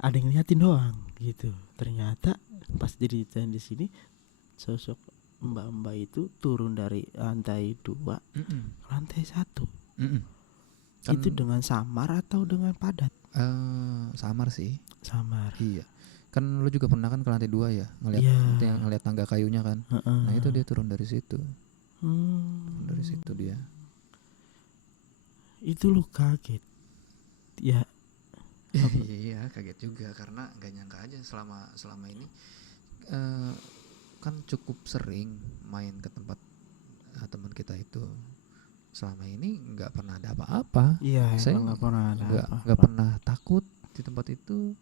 ada yang ngeliatin doang gitu. Ternyata pas diceritain di sini, sosok mbak-mbak itu turun dari lantai 2 ke lantai 1. Kan Itu dengan samar atau dengan padat? samar sih. Samar. Iya. Kan lu juga pernah kan ke lantai 2 ya, ngelihat Iya. ngelihat tangga kayunya kan. Nah, itu dia turun dari situ. Turun dari situ dia. Itu lu kaget ya? Iya, kaget juga karena nggak nyangka aja selama ini kan cukup sering main ke tempat teman kita itu. Selama ini nggak pernah ada apa-apa. Iya, Saya emang nggak pernah ada nggak pernah takut di tempat itu,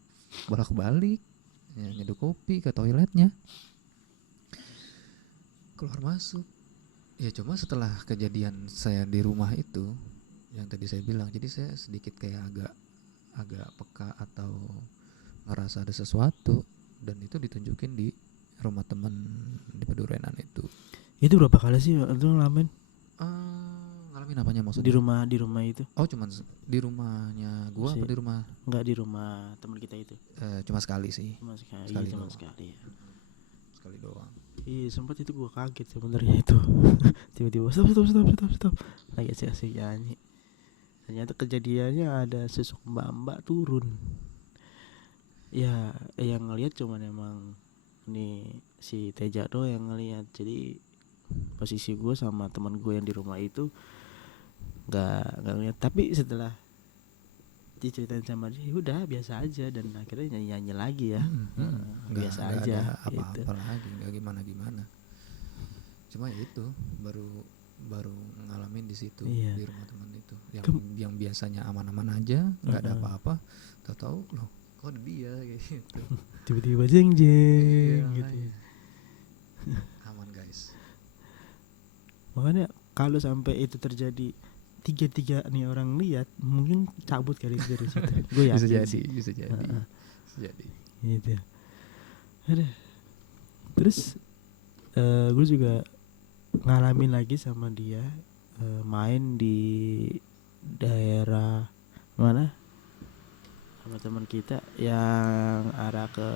bolak-balik ya, nyeduh kopi ke toiletnya, keluar masuk. Ya cuma setelah kejadian saya di rumah itu yang tadi saya bilang, jadi saya sedikit kayak agak peka atau ngerasa ada sesuatu, dan itu ditunjukin di rumah teman di Pedurenan itu. Itu berapa kali sih itu ngalamin Ngalamin apanya di maksudnya? rumah itu? Oh, cuman di rumahnya gua apa di rumah? Enggak, di rumah teman kita itu. Cuma sekali sih. Cuma sekali, Sekali cuma doang. sekali ya. Sekali doang. Iya, sempat itu gua kaget sebenarnya itu. Tiba-tiba stop lagi asik-asik nyanyi, ternyata kejadiannya ada sosok mbak-mbak turun. Ya yang ngelihat cuman emang nih si Teja doang yang ngelihat. Jadi posisi gue sama teman gue yang di rumah itu nggak ngeliat. Tapi setelah diceritain sama dia, udah biasa aja, dan akhirnya nyanyi lagi ya. Biasa Nggak aja ada gitu. apa-apa lagi, nggak gimana. Cuma ya itu baru ngalamin di situ. Iya. Di rumah teman itu yang biasanya aman-aman aja, nggak ada apa-apa, tahu-tahu loh kok ada dia kayak gitu. Tiba-tiba jeng Iya, gitu. Aman guys. Makanya kalau sampai itu terjadi, tiga nih orang lihat, mungkin cabut kali dari situ. Gue yakin. Bisa jadi. Gitu. Ada. Terus gue juga ngalamin lagi sama dia, main di daerah mana sama teman kita yang arah ke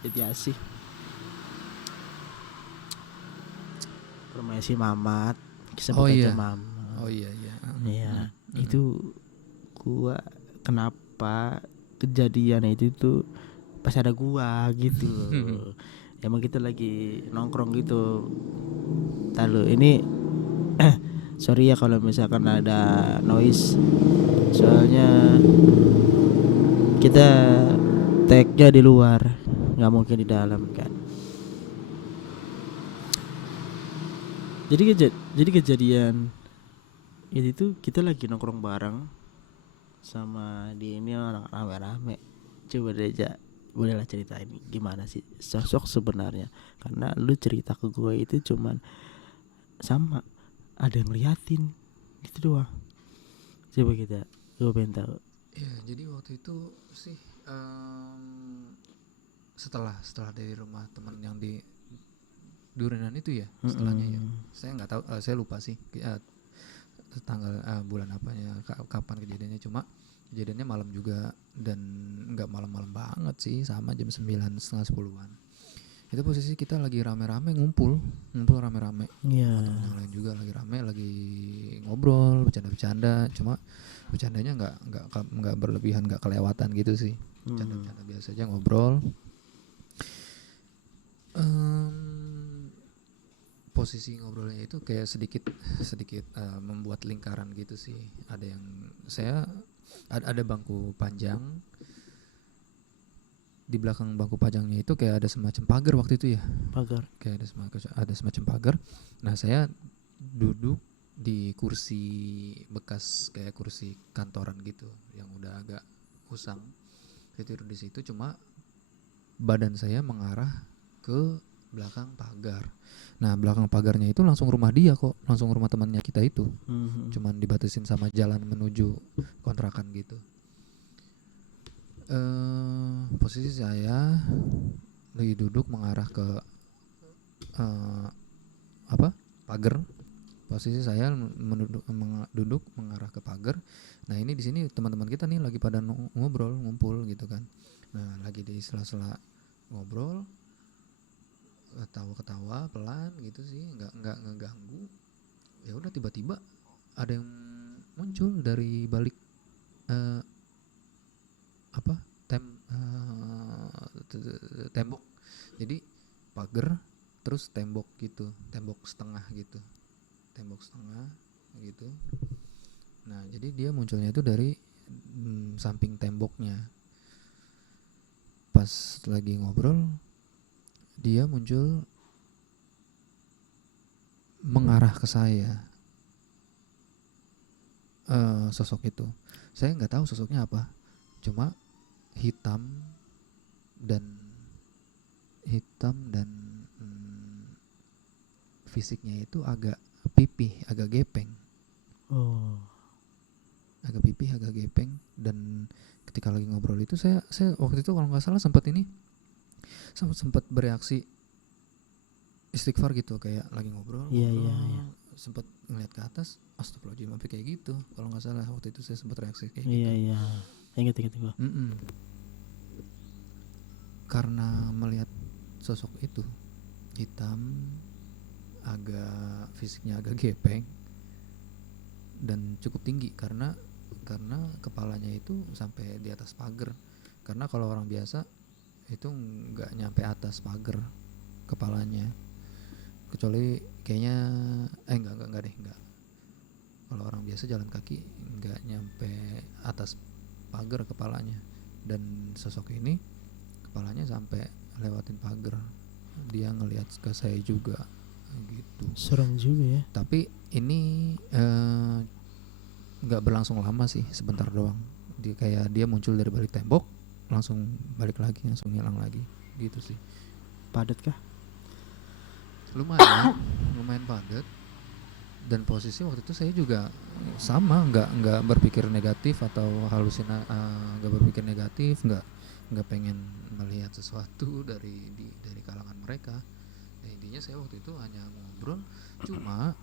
Jatiasih, rumahnya si Mamat, sebut aja Mama. Oh iya. Iya, itu gua kenapa kejadian itu tuh pas ada gua gitu loh. Emang kita lagi nongkrong gitu. Lalu ini sorry ya kalau misalkan ada noise, soalnya kita tag-nya di luar, nggak mungkin di dalam kan. Jadi kejadian itu tuh kita lagi nongkrong bareng sama di ini orang rame-rame. Coba deh Ja, bolehlah ceritain gimana sih sosok sebenarnya, karena lu cerita ke gue itu cuman sama ada yang ngeliatin gitu doang. Coba gue pengen tahu. Ya jadi waktu itu sih setelah dari rumah teman yang di Durenan itu ya, setelahnya ya, saya nggak tahu, saya lupa sih tanggal bulan apanya, kapan kejadiannya. Cuma kejadiannya malam juga, dan nggak malam-malam banget sih, sama jam 9 setengah 10-an. Itu posisi kita lagi rame-rame ngumpul rame-rame. Iya. Teman yang lain juga lagi rame, lagi ngobrol, bercanda-bercanda. Cuma bercandanya nggak berlebihan, nggak kelewatan gitu sih. Bercanda-bercanda biasa aja, ngobrol. Posisi ngobrolnya itu kayak sedikit membuat lingkaran gitu sih. Ada yang ada bangku panjang. Di belakang bangku panjangnya itu kayak ada semacam pagar waktu itu ya. Pagar. Kayak ada semacam pagar. Nah, saya duduk di kursi bekas kayak kursi kantoran gitu yang udah agak usang. Saya tidur di situ, cuma badan saya mengarah ke belakang pagar. Nah, belakang pagarnya itu langsung rumah dia kok, langsung rumah temannya kita itu. Cuman dibatasin sama jalan menuju kontrakan gitu. Posisi saya lagi duduk mengarah ke eh, apa pagar. Posisi saya duduk mengarah ke pagar. Nah ini di sini teman-teman kita nih lagi pada ngobrol ngumpul gitu kan. Nah lagi di sela-sela ngobrol, ketawa-ketawa pelan gitu sih, nggak ngeganggu. Ya udah tiba-tiba ada yang muncul dari balik eh, apa tembok. Jadi pagar terus tembok gitu, tembok setengah gitu, tembok setengah gitu. Nah jadi dia munculnya itu dari samping temboknya. Pas lagi ngobrol dia muncul mengarah ke saya. Sosok itu saya nggak tahu sosoknya apa, cuma hitam dan fisiknya itu agak pipih, agak gepeng, Oh, agak gepeng. Dan ketika lagi ngobrol itu saya waktu itu kalau nggak salah sempat bereaksi istighfar gitu, kayak lagi ngobrol iya iya iya. sempat ngeliat ke atas, astagfirullahaladzim, sampai kayak gitu kalau nggak salah. Waktu itu saya sempat reaksi kayak Iya gitu. iya. Ingat gua. Karena melihat sosok itu hitam, fisiknya agak gepeng dan cukup tinggi, karena kepalanya itu sampai di atas pagar. Karena kalau orang biasa itu nggak nyampe atas pagar kepalanya, kecuali kayaknya enggak deh, enggak. Kalau orang biasa jalan kaki nggak nyampe atas pagar kepalanya, dan sosok ini kepalanya sampai lewatin pagar. Dia ngelihat ke saya juga gitu. Serem juga ya. Tapi ini nggak berlangsung lama sih, sebentar doang. Dia muncul dari balik tembok, langsung balik lagi, langsung hilang lagi gitu sih. Padat kah? Lumayan padat. Dan posisi waktu itu saya juga sama, nggak berpikir negatif atau nggak berpikir negatif, nggak pengen melihat sesuatu dari kalangan mereka. Nah, intinya saya waktu itu hanya ngobrol, cuma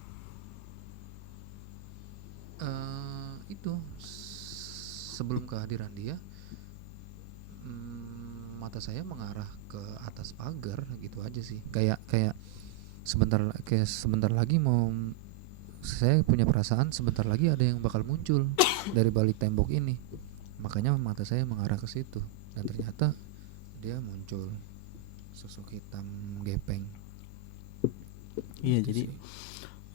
itu sebelum kehadiran dia, mata saya mengarah ke atas pagar gitu aja sih, kayak sebentar lagi mau, saya punya perasaan sebentar lagi ada yang bakal muncul dari balik tembok ini, makanya mata saya mengarah ke situ. Dan ternyata dia muncul, sosok hitam gepeng. Iya, Gitu jadi sih.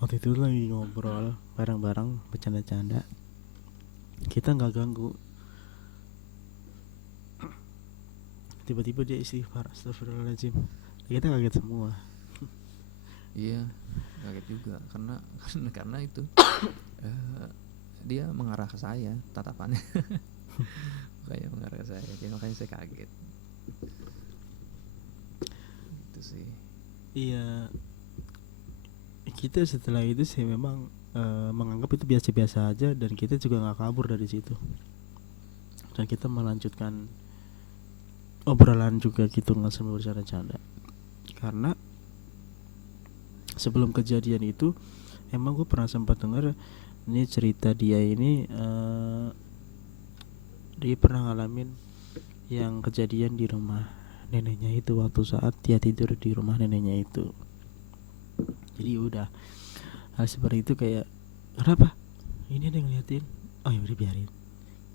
waktu itu lagi ngobrol bareng-bareng bercanda-canda, kita nggak ganggu, tiba-tiba dia istighfar, astagfirullahaladzim, kita kaget semua. Iya, kaget juga karena itu dia mengarah ke saya tatapannya. Kayak mengarah ke saya, jadi makanya saya kaget. Itu sih. Iya, kita setelah itu sih memang menganggap itu biasa-biasa aja, dan kita juga nggak kabur dari situ, dan kita melanjutkan obrolan juga gitu, nggak sambil bercanda-canda. Karena sebelum kejadian itu emang gue pernah sempat dengar ini cerita dia ini, dia pernah ngalamin yang kejadian di rumah neneknya itu waktu saat dia tidur di rumah neneknya itu. Jadi udah hal seperti itu kayak, kenapa ini ada yang ngeliatin, oh ya udah biarin,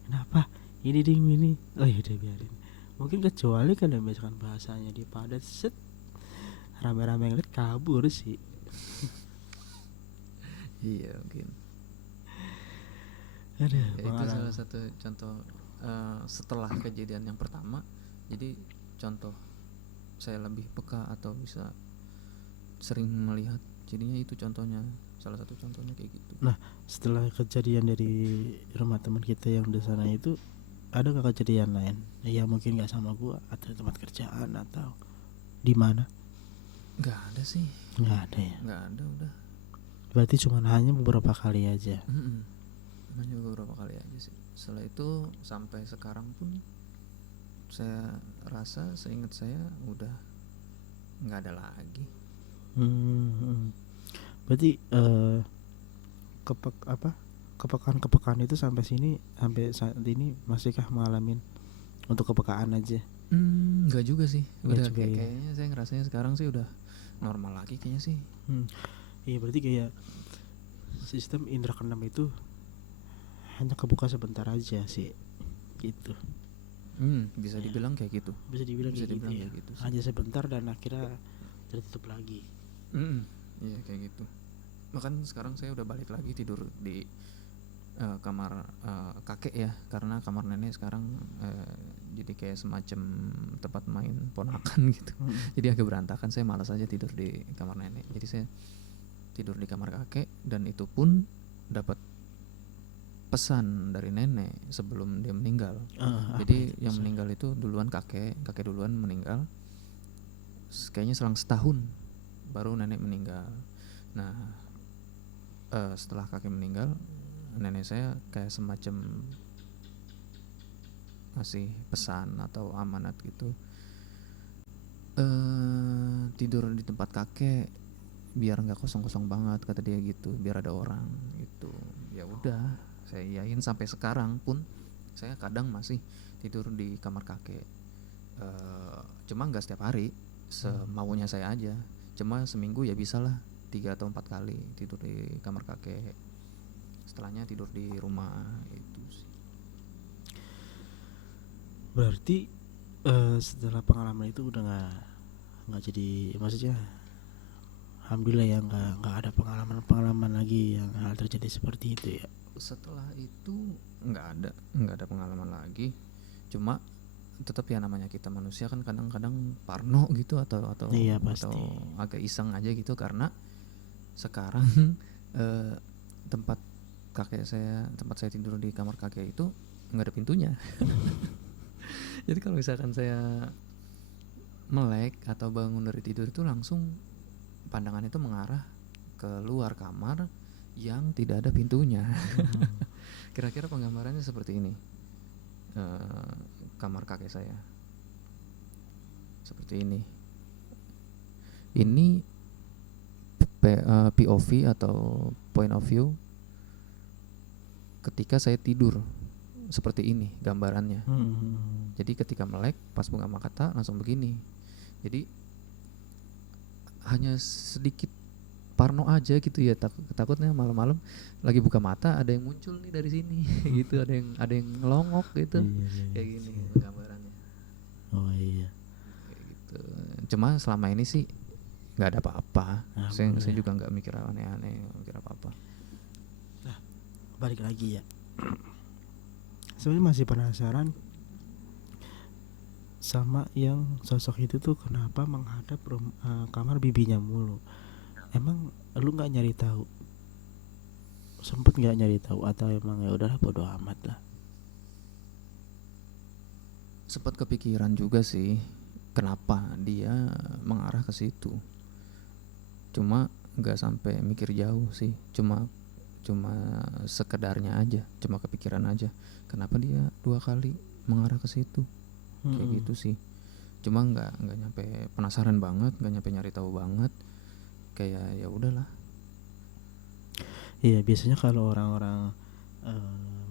kenapa ini ding ini, oh ya udah biarin. Mungkin kecuali kan misalkan bahasanya di padat set rame-rame ngeliat kabur sih. Iya mungkin. Ada Ya, itu pengalaman. salah satu contoh setelah kejadian yang pertama. Jadi contoh saya lebih peka atau bisa sering melihat. Jadinya itu contohnya, salah satu contohnya kayak gitu. Nah, setelah kejadian dari rumah teman kita yang di sana itu, ada nggak kejadian lain? Ya mungkin nggak sama gua atau tempat kerjaan atau di mana? Nggak ada sih. Nggak ada ya. Nggak ada udah. Berarti cuma hanya beberapa kali aja. Hanya beberapa kali aja sih. Setelah itu sampai sekarang pun saya rasa, seingat saya udah nggak ada lagi. Berarti kepekaan itu sampai saat ini masihkah ngalamin untuk kepekaan aja? Nggak juga sih, Nggak udah juga ya. kayaknya saya ngerasanya sekarang sih udah normal lagi kayaknya sih. Iya, berarti kayak sistem indera keenam itu hanya kebuka sebentar aja sih gitu. Bisa dibilang kayak gitu. Bisa dibilang Bisa kayak gitu dibilang ya. kayak gitu sih. Hanya sebentar dan akhirnya tertutup lagi. Iya kayak gitu. Bahkan sekarang saya udah balik lagi tidur di kamar kakek ya, karena kamar nenek sekarang jadi kayak semacam tempat main ponakan gitu. Jadi agak berantakan, saya malas aja tidur di kamar nenek. Jadi saya tidur di kamar kakek, dan itu pun dapat pesan dari nenek sebelum dia meninggal. Jadi yang meninggal itu duluan kakek duluan meninggal. Kayaknya selang setahun baru nenek meninggal. Nah, setelah kakek meninggal, nenek saya kayak semacam ngasih pesan atau amanat gitu, tidur di tempat kakek biar nggak kosong-kosong banget, kata dia gitu, biar ada orang gitu. Ya udah, saya iyain. Sampai sekarang pun saya kadang masih tidur di kamar kakek, cuma nggak setiap hari, semaunya saya aja. Cuma seminggu ya bisalah 3 atau 4 kali tidur di kamar kakek, setelahnya tidur di rumah itu sih. Berarti setelah pengalaman itu udah nggak jadi, maksudnya alhamdulillah ya nggak ada pengalaman lagi yang hal terjadi seperti itu ya. Setelah itu nggak ada pengalaman lagi. Cuma tetap ya, namanya kita manusia kan kadang-kadang parno gitu, atau Iya, pasti. atau agak iseng aja gitu, karena sekarang tempat saya tidur di kamar kakek itu nggak ada pintunya. Jadi kalau misalkan saya melek atau bangun dari tidur itu langsung pandangan itu mengarah ke luar kamar yang tidak ada pintunya. Kira-kira penggambarannya seperti ini. Kamar kakek saya seperti ini. Ini POV atau point of view ketika saya tidur, seperti ini gambarannya. Jadi ketika melek pas buka mata langsung begini. Jadi hanya sedikit parno aja gitu ya, takutnya malam-malam lagi buka mata ada yang muncul nih dari sini. Gitu, ada yang ngelongok gitu. Kayak gini gambarannya. Oh iya. Kayak gitu. Cuma selama ini sih nggak ada apa-apa. Saya juga nggak mikir aneh-aneh, nggak mikir apa-apa. Nah, balik lagi ya. Sebenarnya masih penasaran sama yang sosok itu tuh kenapa menghadap kamar bibinya mulu. Emang lu nggak nyari tahu? Sempet nggak nyari tahu atau emang ya udahlah bodo amat lah? Sempat kepikiran juga sih kenapa dia mengarah ke situ. Cuma nggak sampai mikir jauh sih. Cuma sekedarnya aja, cuma kepikiran aja. Kenapa dia 2 kali mengarah ke situ? Kayak gitu sih. Cuma nggak nyampe penasaran banget, nggak nyampe nyari tahu banget. Kayak ya udahlah. Iya, biasanya kalau orang-orang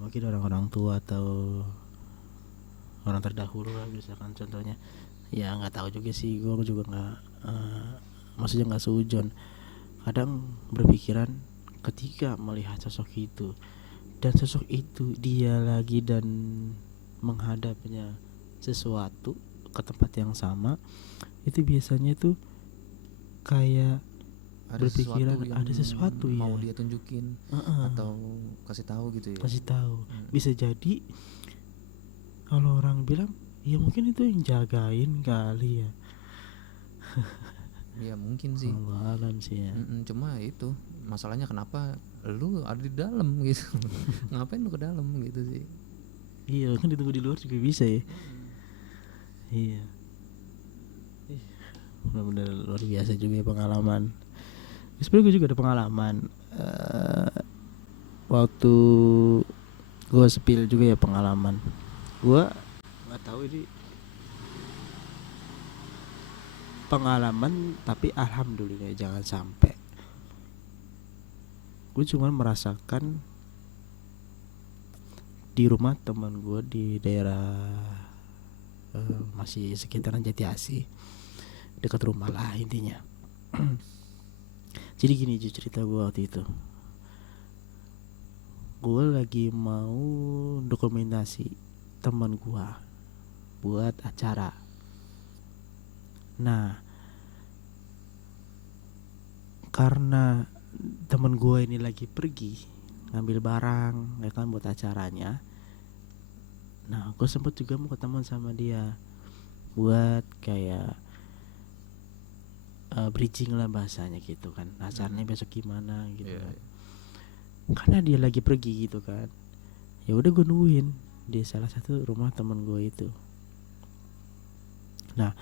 mungkin orang-orang tua atau orang terdahulu lah, misalkan contohnya, ya nggak tahu juga sih, gue juga nggak maksudnya nggak seujon, kadang berpikiran ketika melihat sosok itu dan sosok itu dia lagi dan menghadapnya sesuatu ke tempat yang sama, itu biasanya tuh kayak Ada berpikiran sesuatu yang ada sesuatu mau ya dia tunjukin atau kasih tahu gitu ya. kasih tahu. Bisa jadi kalau orang bilang ya mungkin itu yang jagain kali ya. Ya mungkin sih. Alam sih ya. Cuma itu masalahnya, kenapa lu ada di dalam gitu. Ngapain lu ke dalam gitu sih. Iya, kan ditunggu di luar juga bisa ya. Iya. Benar-benar luar biasa juga ya pengalaman. Sebenarnya gue juga ada pengalaman waktu gue spill juga ya pengalaman. Gue nggak tahu ini pengalaman, tapi alhamdulillah jangan sampai. Gue cuma merasakan di rumah teman gue di daerah masih sekitaran Jati Asih, dekat rumah lah intinya. Jadi gini cerita gue waktu itu, gue lagi mau dokumentasi teman gue buat acara. Nah, karena temen gue ini lagi pergi ngambil barang ya kan buat acaranya. Nah, gue sempet juga mau ketemu sama dia buat kayak bridging lah bahasanya gitu kan, acaranya besok gimana gitu kan. Karena dia lagi pergi gitu kan, ya udah gue nungguin di salah satu rumah temen gue itu. Nah,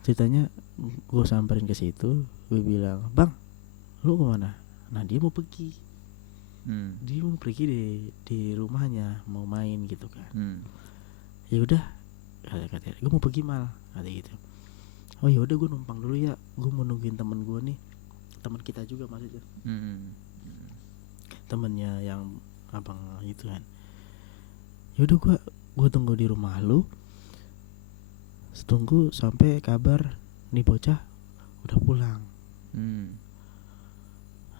ceritanya gue samperin ke situ, gue bilang, "Bang, lu kemana?" Nah, dia mau pergi. Dia mau pergi di rumahnya, mau main gitu kan. Ya udah, kata gue mau pergi mal, kata gitu. Oh ya udah, gue numpang dulu ya, gue mau nungguin temen gue nih, teman kita juga maksudnya, temennya yang abang itu kan. Ya udah, gue tunggu di rumah lu, tunggu sampai kabar nih bocah udah pulang.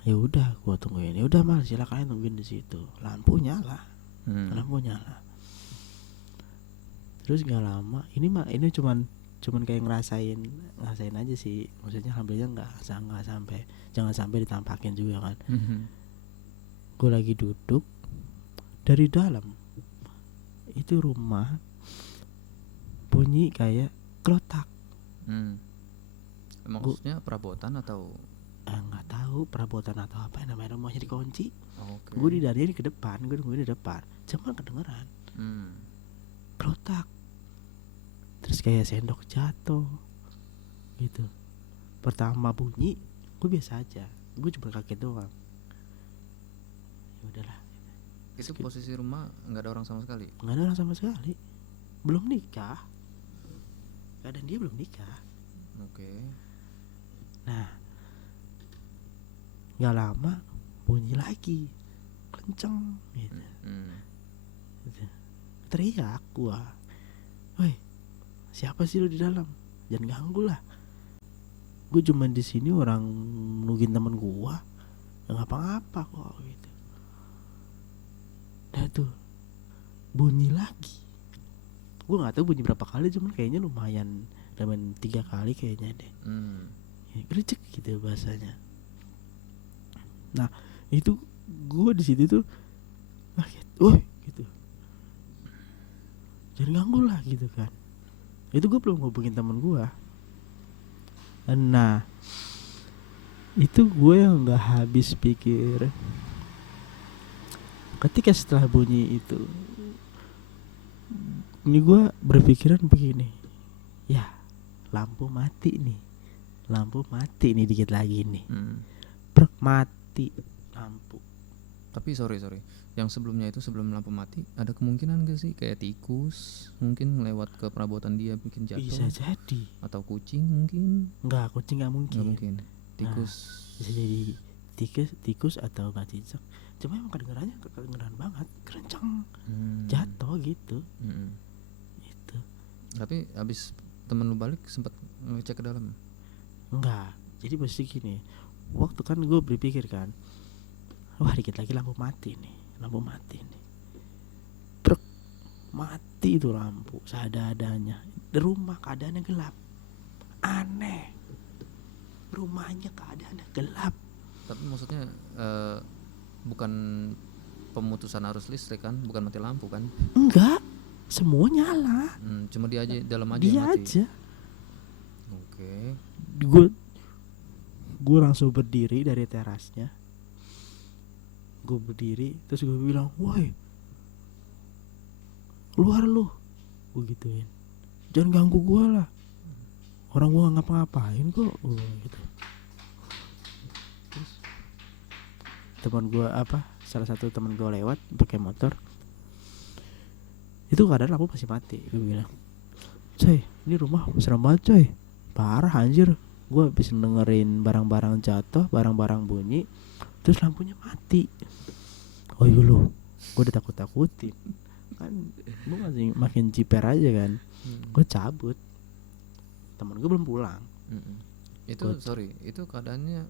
Ya udah, gue tungguin. Ya udah mal, silakan tungguin di situ. Lampu nyala. Terus nggak lama, ini cuman kayak ngerasain aja sih. Maksudnya alhamdulillah nggak sampai, jangan sampai ditampakin juga kan. Gue lagi duduk, dari dalam itu rumah bunyi kayak kelotak. Maksudnya perabotan atau nggak tahu perabotan atau apa, namanya rumahnya dikunci. Okay. Gue dari ke depan, gue nungguin di depan, cuma kedengeran kelotak. Terus kayak sendok jatuh gitu. Pertama bunyi, gue biasa aja, gue cuma kaget doang. Ya udahlah. Itu posisi rumah nggak ada orang sama sekali. Nggak ada orang sama sekali, belum nikah. Keadaan dia belum nikah. Oke. Nah, nggak lama bunyi lagi kenceng gitu. Teriak gua, "Woi, siapa sih lu di dalam? Jangan ganggu lah. Gue cuma di sini orang nungguin temen gua, nggak ngapa-ngapa kok," gitu. Dah tuh bunyi lagi. Gue nggak tahu bunyi berapa kali, cuman kayaknya lumayan 3 kali kayaknya deh. Gercek gitu bahasanya. Nah, itu gue di situ tuh kaget, "Woi," gitu, "jangan ganggu lah," gitu kan. Itu gue belum ngubungin temen gue. Nah, itu gue yang nggak habis pikir. Ketika setelah bunyi itu, ini gue berpikiran begini, ya lampu mati nih dikit lagi nih. Mati lampu. Tapi sorry, yang sebelumnya itu, sebelum lampu mati, ada kemungkinan gak sih kayak tikus mungkin lewat ke perabotan dia bikin jatuh? Bisa jadi. Atau kucing mungkin? Enggak, kucing nggak mungkin. Tikus. Bisa jadi tikus atau bacicak. Cuma emang kedengerannya kedengeran banget, kencang, jatuh gitu. Itu. Tapi abis temen lu balik sempat ngecek ke dalam? Enggak. Jadi pasti gini, waktu kan gue berpikir kan, wah dikit lagi lampu mati nih. Brek, mati itu lampu seadanya. Di rumah keadaannya gelap. Aneh. Rumahnya keadaannya gelap. Tapi maksudnya bukan pemutusan arus listrik kan, bukan mati lampu kan? Enggak, semua nyala. Cuma dia aja dalam aja dia mati. Aja. Oke. Gue langsung berdiri dari terasnya. Gue berdiri terus gue bilang, "Woi, keluar lu," gue gituin. "Jangan ganggu gue lah, orang gue nggak ngapa-ngapain kok," gitu. Terus teman gue salah satu teman gue lewat pakai motor, itu keadaan lampu masih mati. Gue bilang, Coy, ini rumah serem banget coy, parah anjir. Gue habis dengerin barang-barang jatuh, barang-barang bunyi, terus lampunya mati. Oh iya lu, gue udah takut-takutin kan, gue masih makin ciper aja kan. Gue cabut, temen gue belum pulang. Itu sorry, itu keadaannya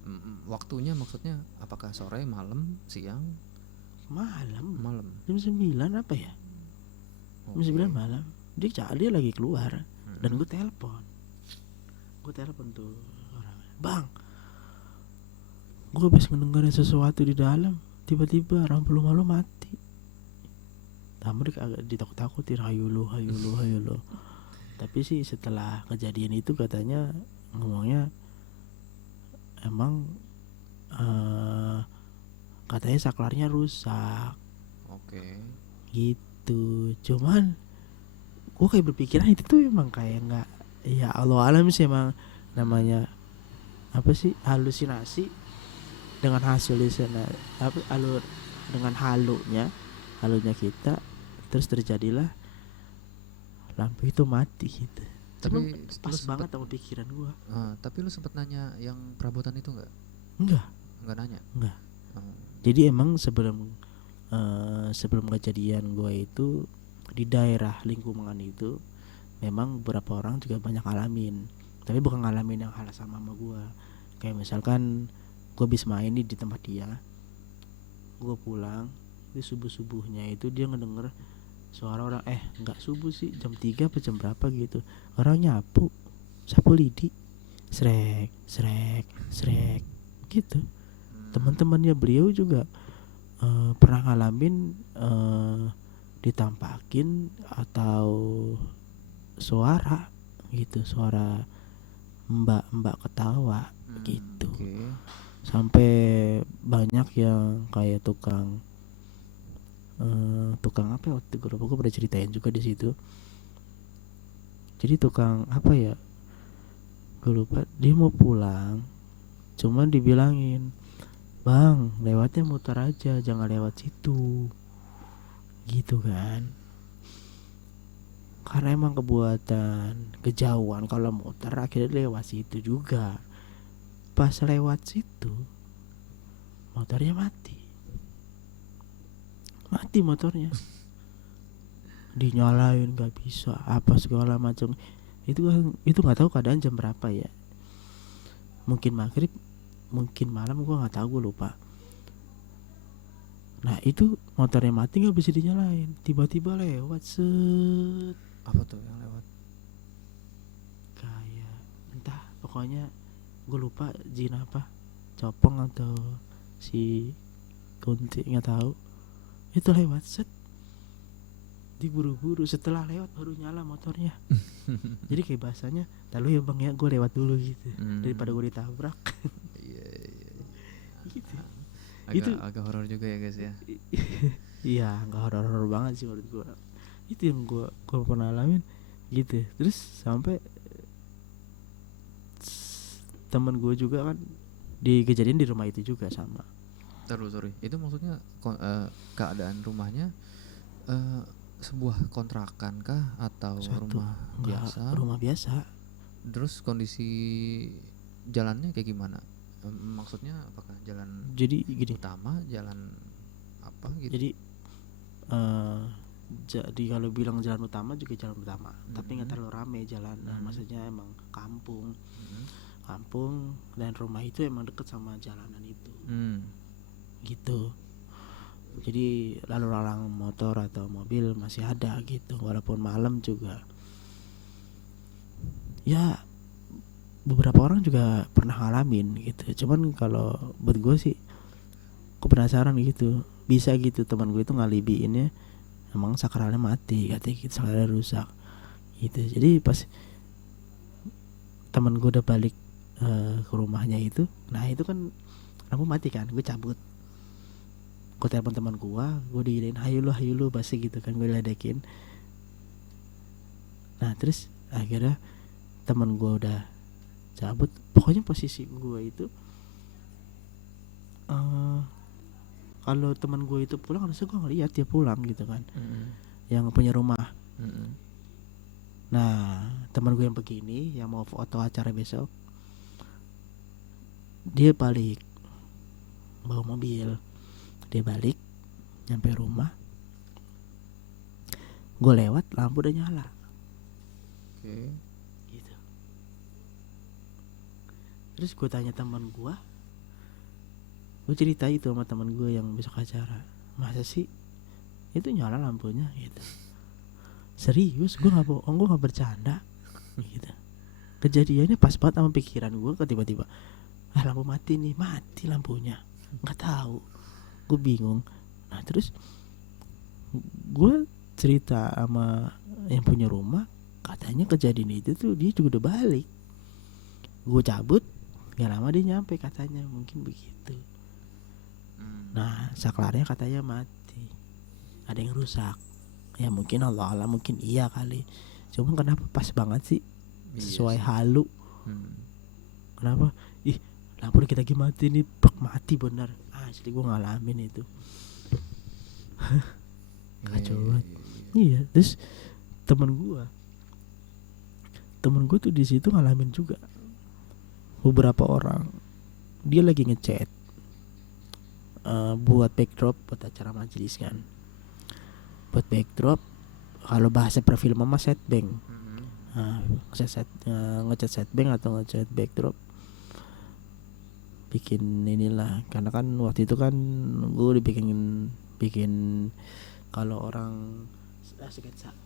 waktunya maksudnya apakah sore, malam, siang? Malam, Malam. jam 9 apa ya, jam 9 malam. Dia lagi keluar dan gue telepon tuh orang, bang, gue habis ngedengerin sesuatu di dalam, tiba-tiba lampu rumah lo mati. Tamu agak ditakut-takutin, hayu lu. Tapi sih setelah kejadian itu katanya ngomongnya emang katanya saklarnya rusak. Gitu. Cuman gue kayak berpikiran itu tuh emang kayak nggak, ya Allah alam sih, emang namanya apa sih, halusinasi dengan dengan halunya kita, terus terjadilah lampu itu mati gitu. Tapi Pas banget sama pikiran gue. Tapi lu sempet nanya yang perabotan itu nggak? Nggak nanya. Enggak. Jadi emang sebelum kejadian gue itu di daerah lingkungan itu memang beberapa orang juga banyak ngalamin, tapi bukan ngalamin yang hal sama gue. Kayak misalkan gue habis main nih di tempat dia, gue pulang di subuhnya itu dia ngedenger suara orang, nggak subuh sih, jam 3 apa jam berapa gitu, orang sapu lidi, srek gitu. Teman-temannya beliau juga pernah ngalamin ditampakin atau suara gitu, suara mbak ketawa gitu. Sampai banyak yang kayak tukang apa ya, waktu gue pernah ceritain juga di situ. Jadi tukang apa ya, gue lupa, dia mau pulang cuman dibilangin, bang lewatnya muter aja, jangan lewat situ gitu kan. Karena emang kebuatan kejauhan kalau muter, akhirnya lewat situ juga. Pas lewat situ motornya mati motornya. Dinyalain nggak bisa, apa segala macam. Itu nggak tahu keadaan jam berapa ya, mungkin maghrib, mungkin malam, gue nggak tahu, gue lupa. Nah itu motornya mati nggak bisa dinyalain, tiba-tiba lewat set. Apa tuh yang lewat? Kayak entah, pokoknya gue lupa jin apa, copong atau si kunti nggak tahu. Itu lewat set, diburu-buru, setelah lewat baru nyala motornya. Jadi kayak bahasanya, lalu ya bang ya, gue lewat dulu gitu, daripada gue ditabrak. Gitu. Agak horor juga ya guys ya. Iya, nggak horor banget sih menurut gue. Itu yang gue pernah alamin gitu. Terus sampai temen gue juga kan kejadian di rumah itu juga sama. Sorry, itu maksudnya keadaan rumahnya sebuah kontrakan kah atau rumah biasa? Rumah biasa. Terus kondisi jalannya kayak gimana? Maksudnya apakah jalan jadi gini, utama, jalan apa gitu? Jadi kalau bilang jalan utama juga jalan utama, tapi nggak terlalu rame jalan. Maksudnya emang kampung, dan rumah itu emang deket sama jalanan itu. Gitu. Jadi lalu lalang motor atau mobil masih ada gitu, walaupun malam juga. Ya beberapa orang juga pernah ngalamin gitu. Cuman kalau buat gue sih, gue penasaran gitu, bisa gitu teman gue itu ngalibiinnya emang sakralnya mati, katanya gitu, sakralnya rusak gitu. Jadi pas teman gue udah balik ke rumahnya itu, nah itu kan lampu mati kan, gue cabut, gue telepon teman gue diirin, hayu lu pasti gitu kan, gue diledekin. Nah terus akhirnya teman gue udah cabut, pokoknya posisi gue itu kalau teman gue itu pulang, harusnya gue ngeliat dia pulang gitu kan, yang punya rumah. Nah teman gue yang begini yang mau foto acara besok, dia balik bawa mobil, dia balik nyampe rumah, gue lewat lampu udah nyala Oke. gitu. Terus gue tanya teman gue cerita itu sama teman gue yang besok acara, masa sih itu nyala lampunya gitu. Serius, gue nggak bohong, gue nggak bercanda gitu. Kejadiannya pas banget sama pikiran gue, tiba-tiba lampu mati nih, mati lampunya, nggak tahu, gue bingung. Nah terus gue cerita sama yang punya rumah, katanya kejadian itu tuh dia juga udah balik. Gue cabut, gak lama dia nyampe katanya, mungkin begitu. Nah saklarnya katanya mati, ada yang rusak. Ya mungkin Allah Allah, mungkin iya kali. Cuma kenapa pas banget sih, sesuai Iya sih. halu. Kenapa? Ih lampu kita lagi mati nih, plek, mati bener. Asli gue ngalamin itu. Kacau banget. Iya, terus temen gue tuh di situ ngalamin juga. Beberapa orang dia lagi ngechat buat backdrop buat acara majelis kan. Buat backdrop, kalau bahasa perfilman mah setbang. Ngecat setbang atau ngecat backdrop, bikin inilah. Karena kan waktu itu kan gue bikin kalau orang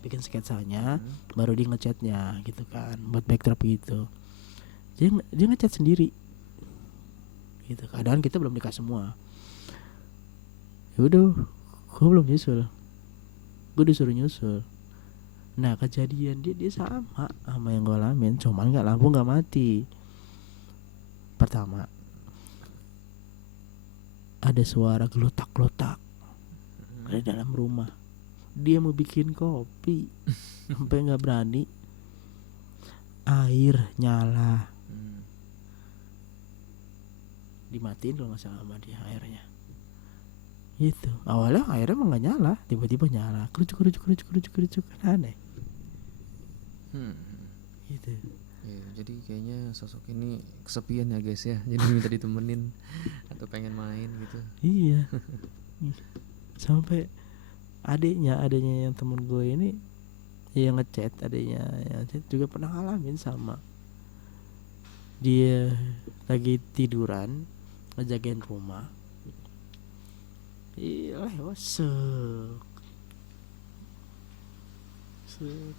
bikin sketsanya baru dia ngecatnya gitu kan, buat backdrop gitu. Dia ngecat sendiri gitu, keadaan kita belum nikah semua. Ya udah, gue belum nyusul, gue disuruh nyusul. Nah kejadian dia sama yang gue alamin, cuman lampu nggak mati. Pertama ada suara gelotak-gelotak dari dalam rumah. Dia mau bikin kopi sampai nggak berani, air nyala, dimatiin kalau nggak salah sama dia airnya. Itu awalnya airnya emang nggak nyala, tiba-tiba nyala, kerucuk kan aneh. Gitu. Ya, jadi kayaknya sosok ini kesepian ya guys ya, jadi minta ditemenin atau pengen main gitu. Iya. Sampai adiknya yang temen gue ini yang ngechat, adiknya yang ngechat juga pernah ngalamin sama. Dia lagi tiduran ngejagain rumah, lewat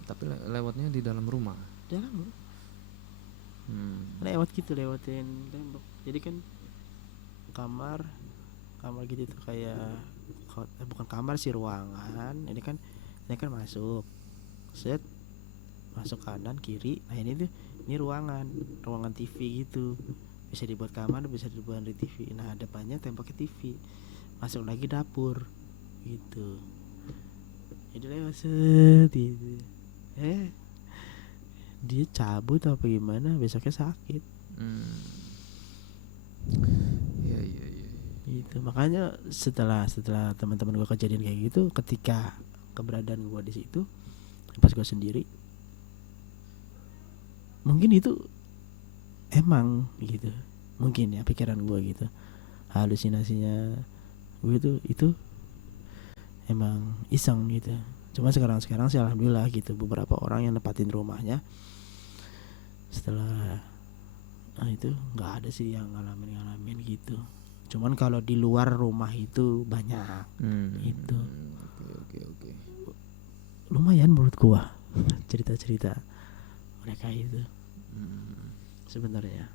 Tapi lewatnya di dalam rumah. dalam lewat gitu, lewatin tembok. Jadi kan kamar gitu tuh, kayak bukan kamar sih, ruangan. Ini kan masuk set, masuk kanan kiri. Nah ini ruangan TV gitu, bisa dibuat kamar, bisa dibuat di TV. Nah depannya temboknya TV, masuk lagi dapur gitu. Jadi lewat set gitu. Dia cabut apa gimana, besoknya sakit. Iya. Gitu. Makanya setelah teman-teman gue kejadian kayak gitu, ketika keberadaan gue di situ pas gue sendiri, mungkin itu emang gitu, mungkin ya pikiran gue gitu, halusinasinya gue itu emang iseng gitu. Cuma sekarang sih alhamdulillah gitu, beberapa orang yang nempatin rumahnya setelah itu nggak ada sih yang ngalamin gitu. Cuman kalau di luar rumah itu banyak. Itu Oke. lumayan menurut gua cerita-cerita mereka itu sebenarnya.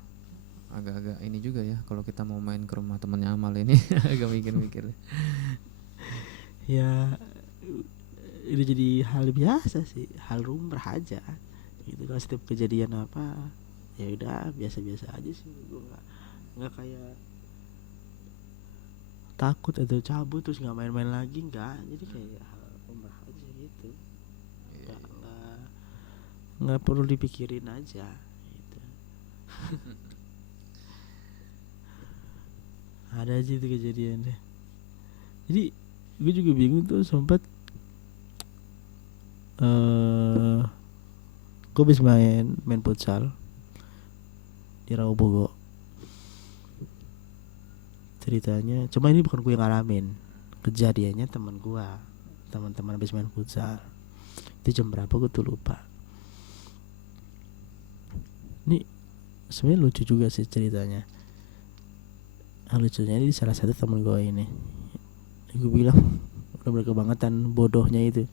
Agak-agak ini juga ya kalau kita mau main ke rumah temennya Amal ini. Agak mikir-mikir. Ya itu jadi hal biasa sih, hal lumrah aja gitu. Kalau setiap kejadian apa, ya udah biasa-biasa aja sih. Gue nggak kayak takut atau cabut terus nggak main-main lagi, nggak. Jadi kayak hal lumrah aja gitu, nggak perlu dipikirin aja gitu. Ada aja itu kejadian deh. Jadi gue juga bingung tuh, sempat Gue habis main futsal di Rawabugo. Ceritanya, cuma ini bukan gue yang ngalamin. Kejadiannya teman gue, teman-teman habis main futsal. Itu jam berapa gue tuh lupa. Ini sebenarnya lucu juga sih ceritanya. Lucunya ini salah satu teman gue ini. Gue bilang udah kebangetan bodohnya itu.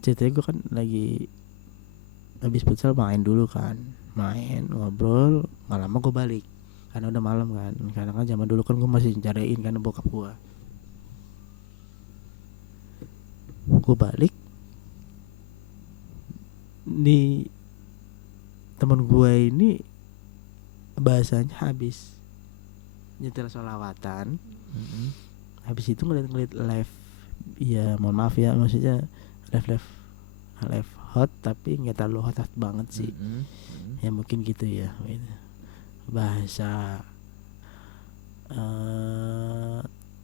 Ceritanya gue kan lagi habis futsal main dulu kan, main ngobrol, nggak lama gue balik karena udah malam kan. Karena kan zaman dulu kan gue masih cariin kan bokap gue. Gue balik di teman gue ini bahasanya habis nyetel sholawatan. Habis itu ngeliat live, ya mohon maaf ya, maksudnya live hot tapi nggak terlalu hot banget sih. Ya mungkin gitu ya gitu. Bahasa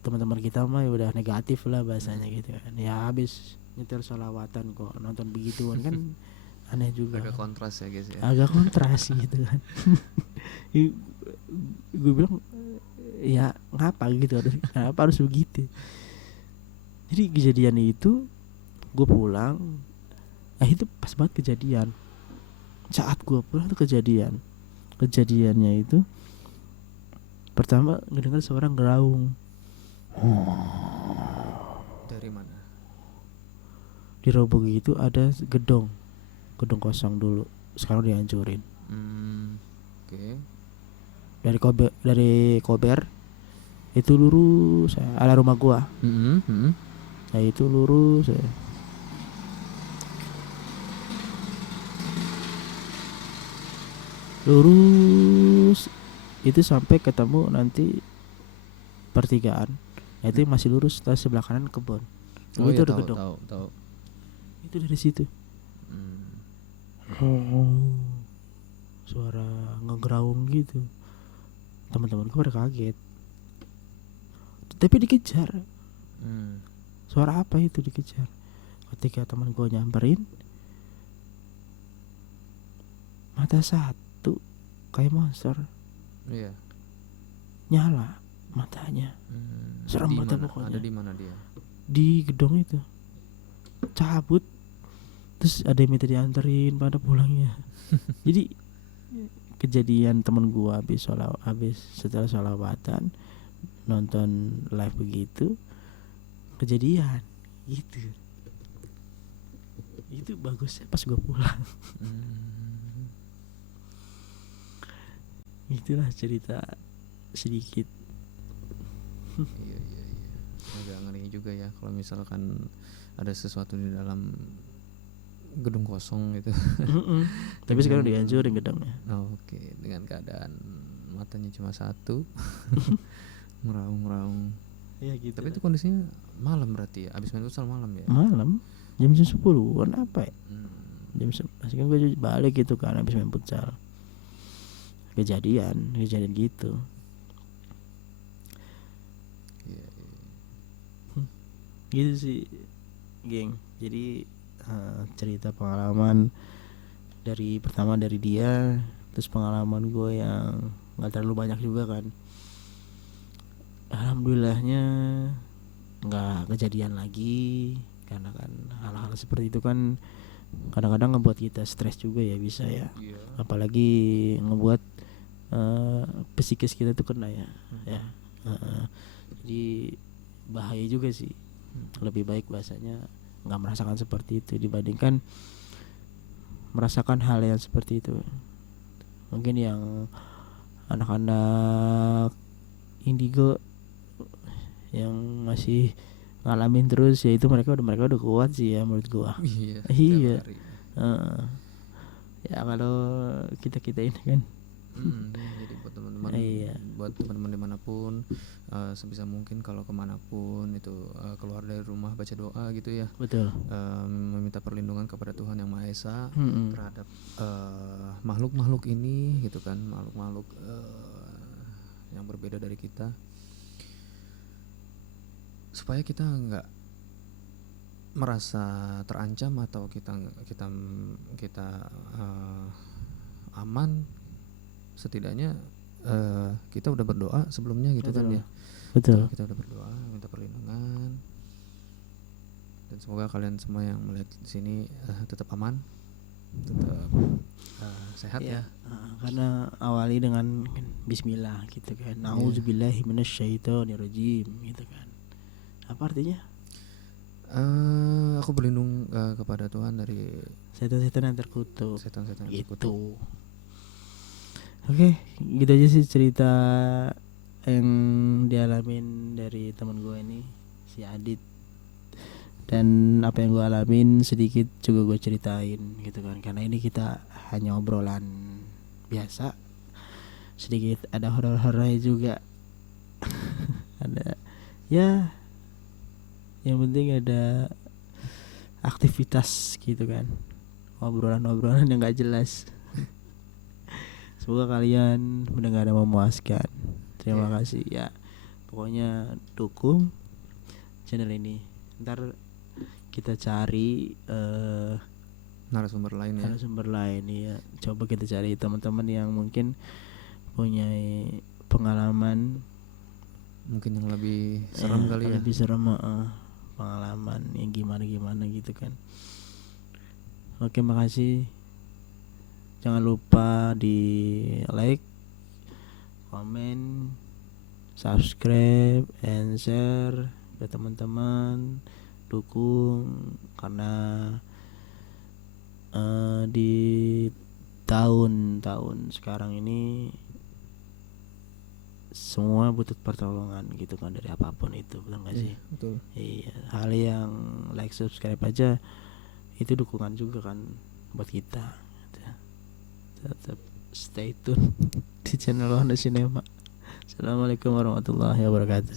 teman-teman kita mah ya udah negatif lah bahasanya gitu kan. Ya habis nyetel sholawatan kok nonton begituan kan aneh juga. Agak kontras ya guys ya. Agak kontras gitu kan. Gue bilang ya ngapa gitu, kenapa harus begitu. Jadi kejadian itu gue pulang, itu pas banget kejadian. Saat gue pulang tuh kejadiannya itu pertama ngedengar suara ngeraung. Dari mana? Di Robogi itu ada gedung kosong dulu, sekarang dihancurin. Oke. Dari Kober itu lurus ada rumah gua. Nah itu lurus lurus itu sampai ketemu nanti pertigaan. Nah itu masih lurus, terus sebelah kanan kebun. Oh itu iya, ada tahu, gedung. tahu. Itu dari situ. Suara ngegeraung gitu. Teman-teman gue pada kaget. Tapi dikejar. Suara apa itu dikejar? Ketika teman gue nyamperin, mata satu kayak monster. Iya. Nyala matanya. Serem banget pokoknya. Ada di mana dia? Di gedung itu. Cabut. Terus ada yang minta dianterin pada pulangnya. Jadi kejadian temen gua habis setelah sholawatan nonton live begitu, kejadian gitu. Itu bagusnya pas gua pulang. Itulah cerita sedikit. Iya. Agak ngeri juga ya kalau misalkan ada sesuatu di dalam gedung kosong gitu. Tapi sekarang dihancurin gedungnya. Oke, dengan keadaan matanya cuma satu. Meraung-raung. Ya gitu. Tapi itu kondisinya malam berarti ya, abis main futsal malam ya? Malam jam 10-an apa ya? Jam 11 kan gue balik gitu kan abis main futsal. Kejadian gitu. Iya. Gitu sih, geng. Jadi cerita pengalaman pertama dari dia, terus pengalaman gue yang nggak terlalu banyak juga kan. Alhamdulillahnya nggak kejadian lagi, karena kan hal-hal seperti itu kan kadang-kadang ngebuat kita stres juga ya, bisa ya. Apalagi ngebuat psikis kita tuh kena ya. Jadi bahaya juga sih. Lebih baik bahasanya nggak merasakan seperti itu dibandingkan merasakan hal yang seperti itu. Mungkin yang anak-anak indigo yang masih ngalamin terus ya, itu mereka udah kuat sih ya menurut gua. Iya. Ya kalau kita ini kan. Jadi buat teman-teman dimanapun, sebisa mungkin kalau kemanapun itu keluar dari rumah baca doa gitu ya. Betul. Meminta perlindungan kepada Tuhan Yang Maha Esa terhadap makhluk-makhluk ini gitu kan, makhluk-makhluk yang berbeda dari kita, supaya kita nggak merasa terancam atau kita kita aman, setidaknya kita udah berdoa sebelumnya gitu kan Betul. ya. Betul. Kita udah berdoa minta perlindungan, dan semoga kalian semua yang melihat di sini tetap aman, tetap sehat ya. Karena awali dengan bismillah gitu kan. Nauzubillahi minasyaitonirrajim gitu kan. Apa artinya? Aku berlindung kepada Tuhan dari Setan-setan yang terkutuk. setan-setan yang terkutuk. Gitu. Oke, gitu aja sih cerita yang dialamin dari teman gue ini, si Adit. Dan apa yang gue alamin sedikit juga gue ceritain gitu kan. Karena ini kita hanya obrolan biasa, sedikit ada horor-horornya juga. Ada ya, yang penting ada aktivitas gitu kan, obrolan-obrolan yang gak jelas. Semoga kalian mendengar dan memuaskan. Terima kasih ya. Pokoknya dukung channel ini. Ntar kita cari Narasumber lain ya. narasumber lain ya. Coba kita cari teman-teman yang mungkin punya pengalaman Mungkin yang lebih serem kali ya. lebih serem, pengalaman yang gimana gitu kan. Oke, makasih. Jangan lupa di like, komen, subscribe, and share ke teman-teman. Dukung, karena di tahun-tahun sekarang ini semua butuh pertolongan gitu kan, dari apapun itu, betul gak sih? Betul. Iya, hal yang like, subscribe aja itu dukungan juga kan buat kita. Tetap stay tune di channel Wahana Cinema. Assalamualaikum warahmatullahi wabarakatuh.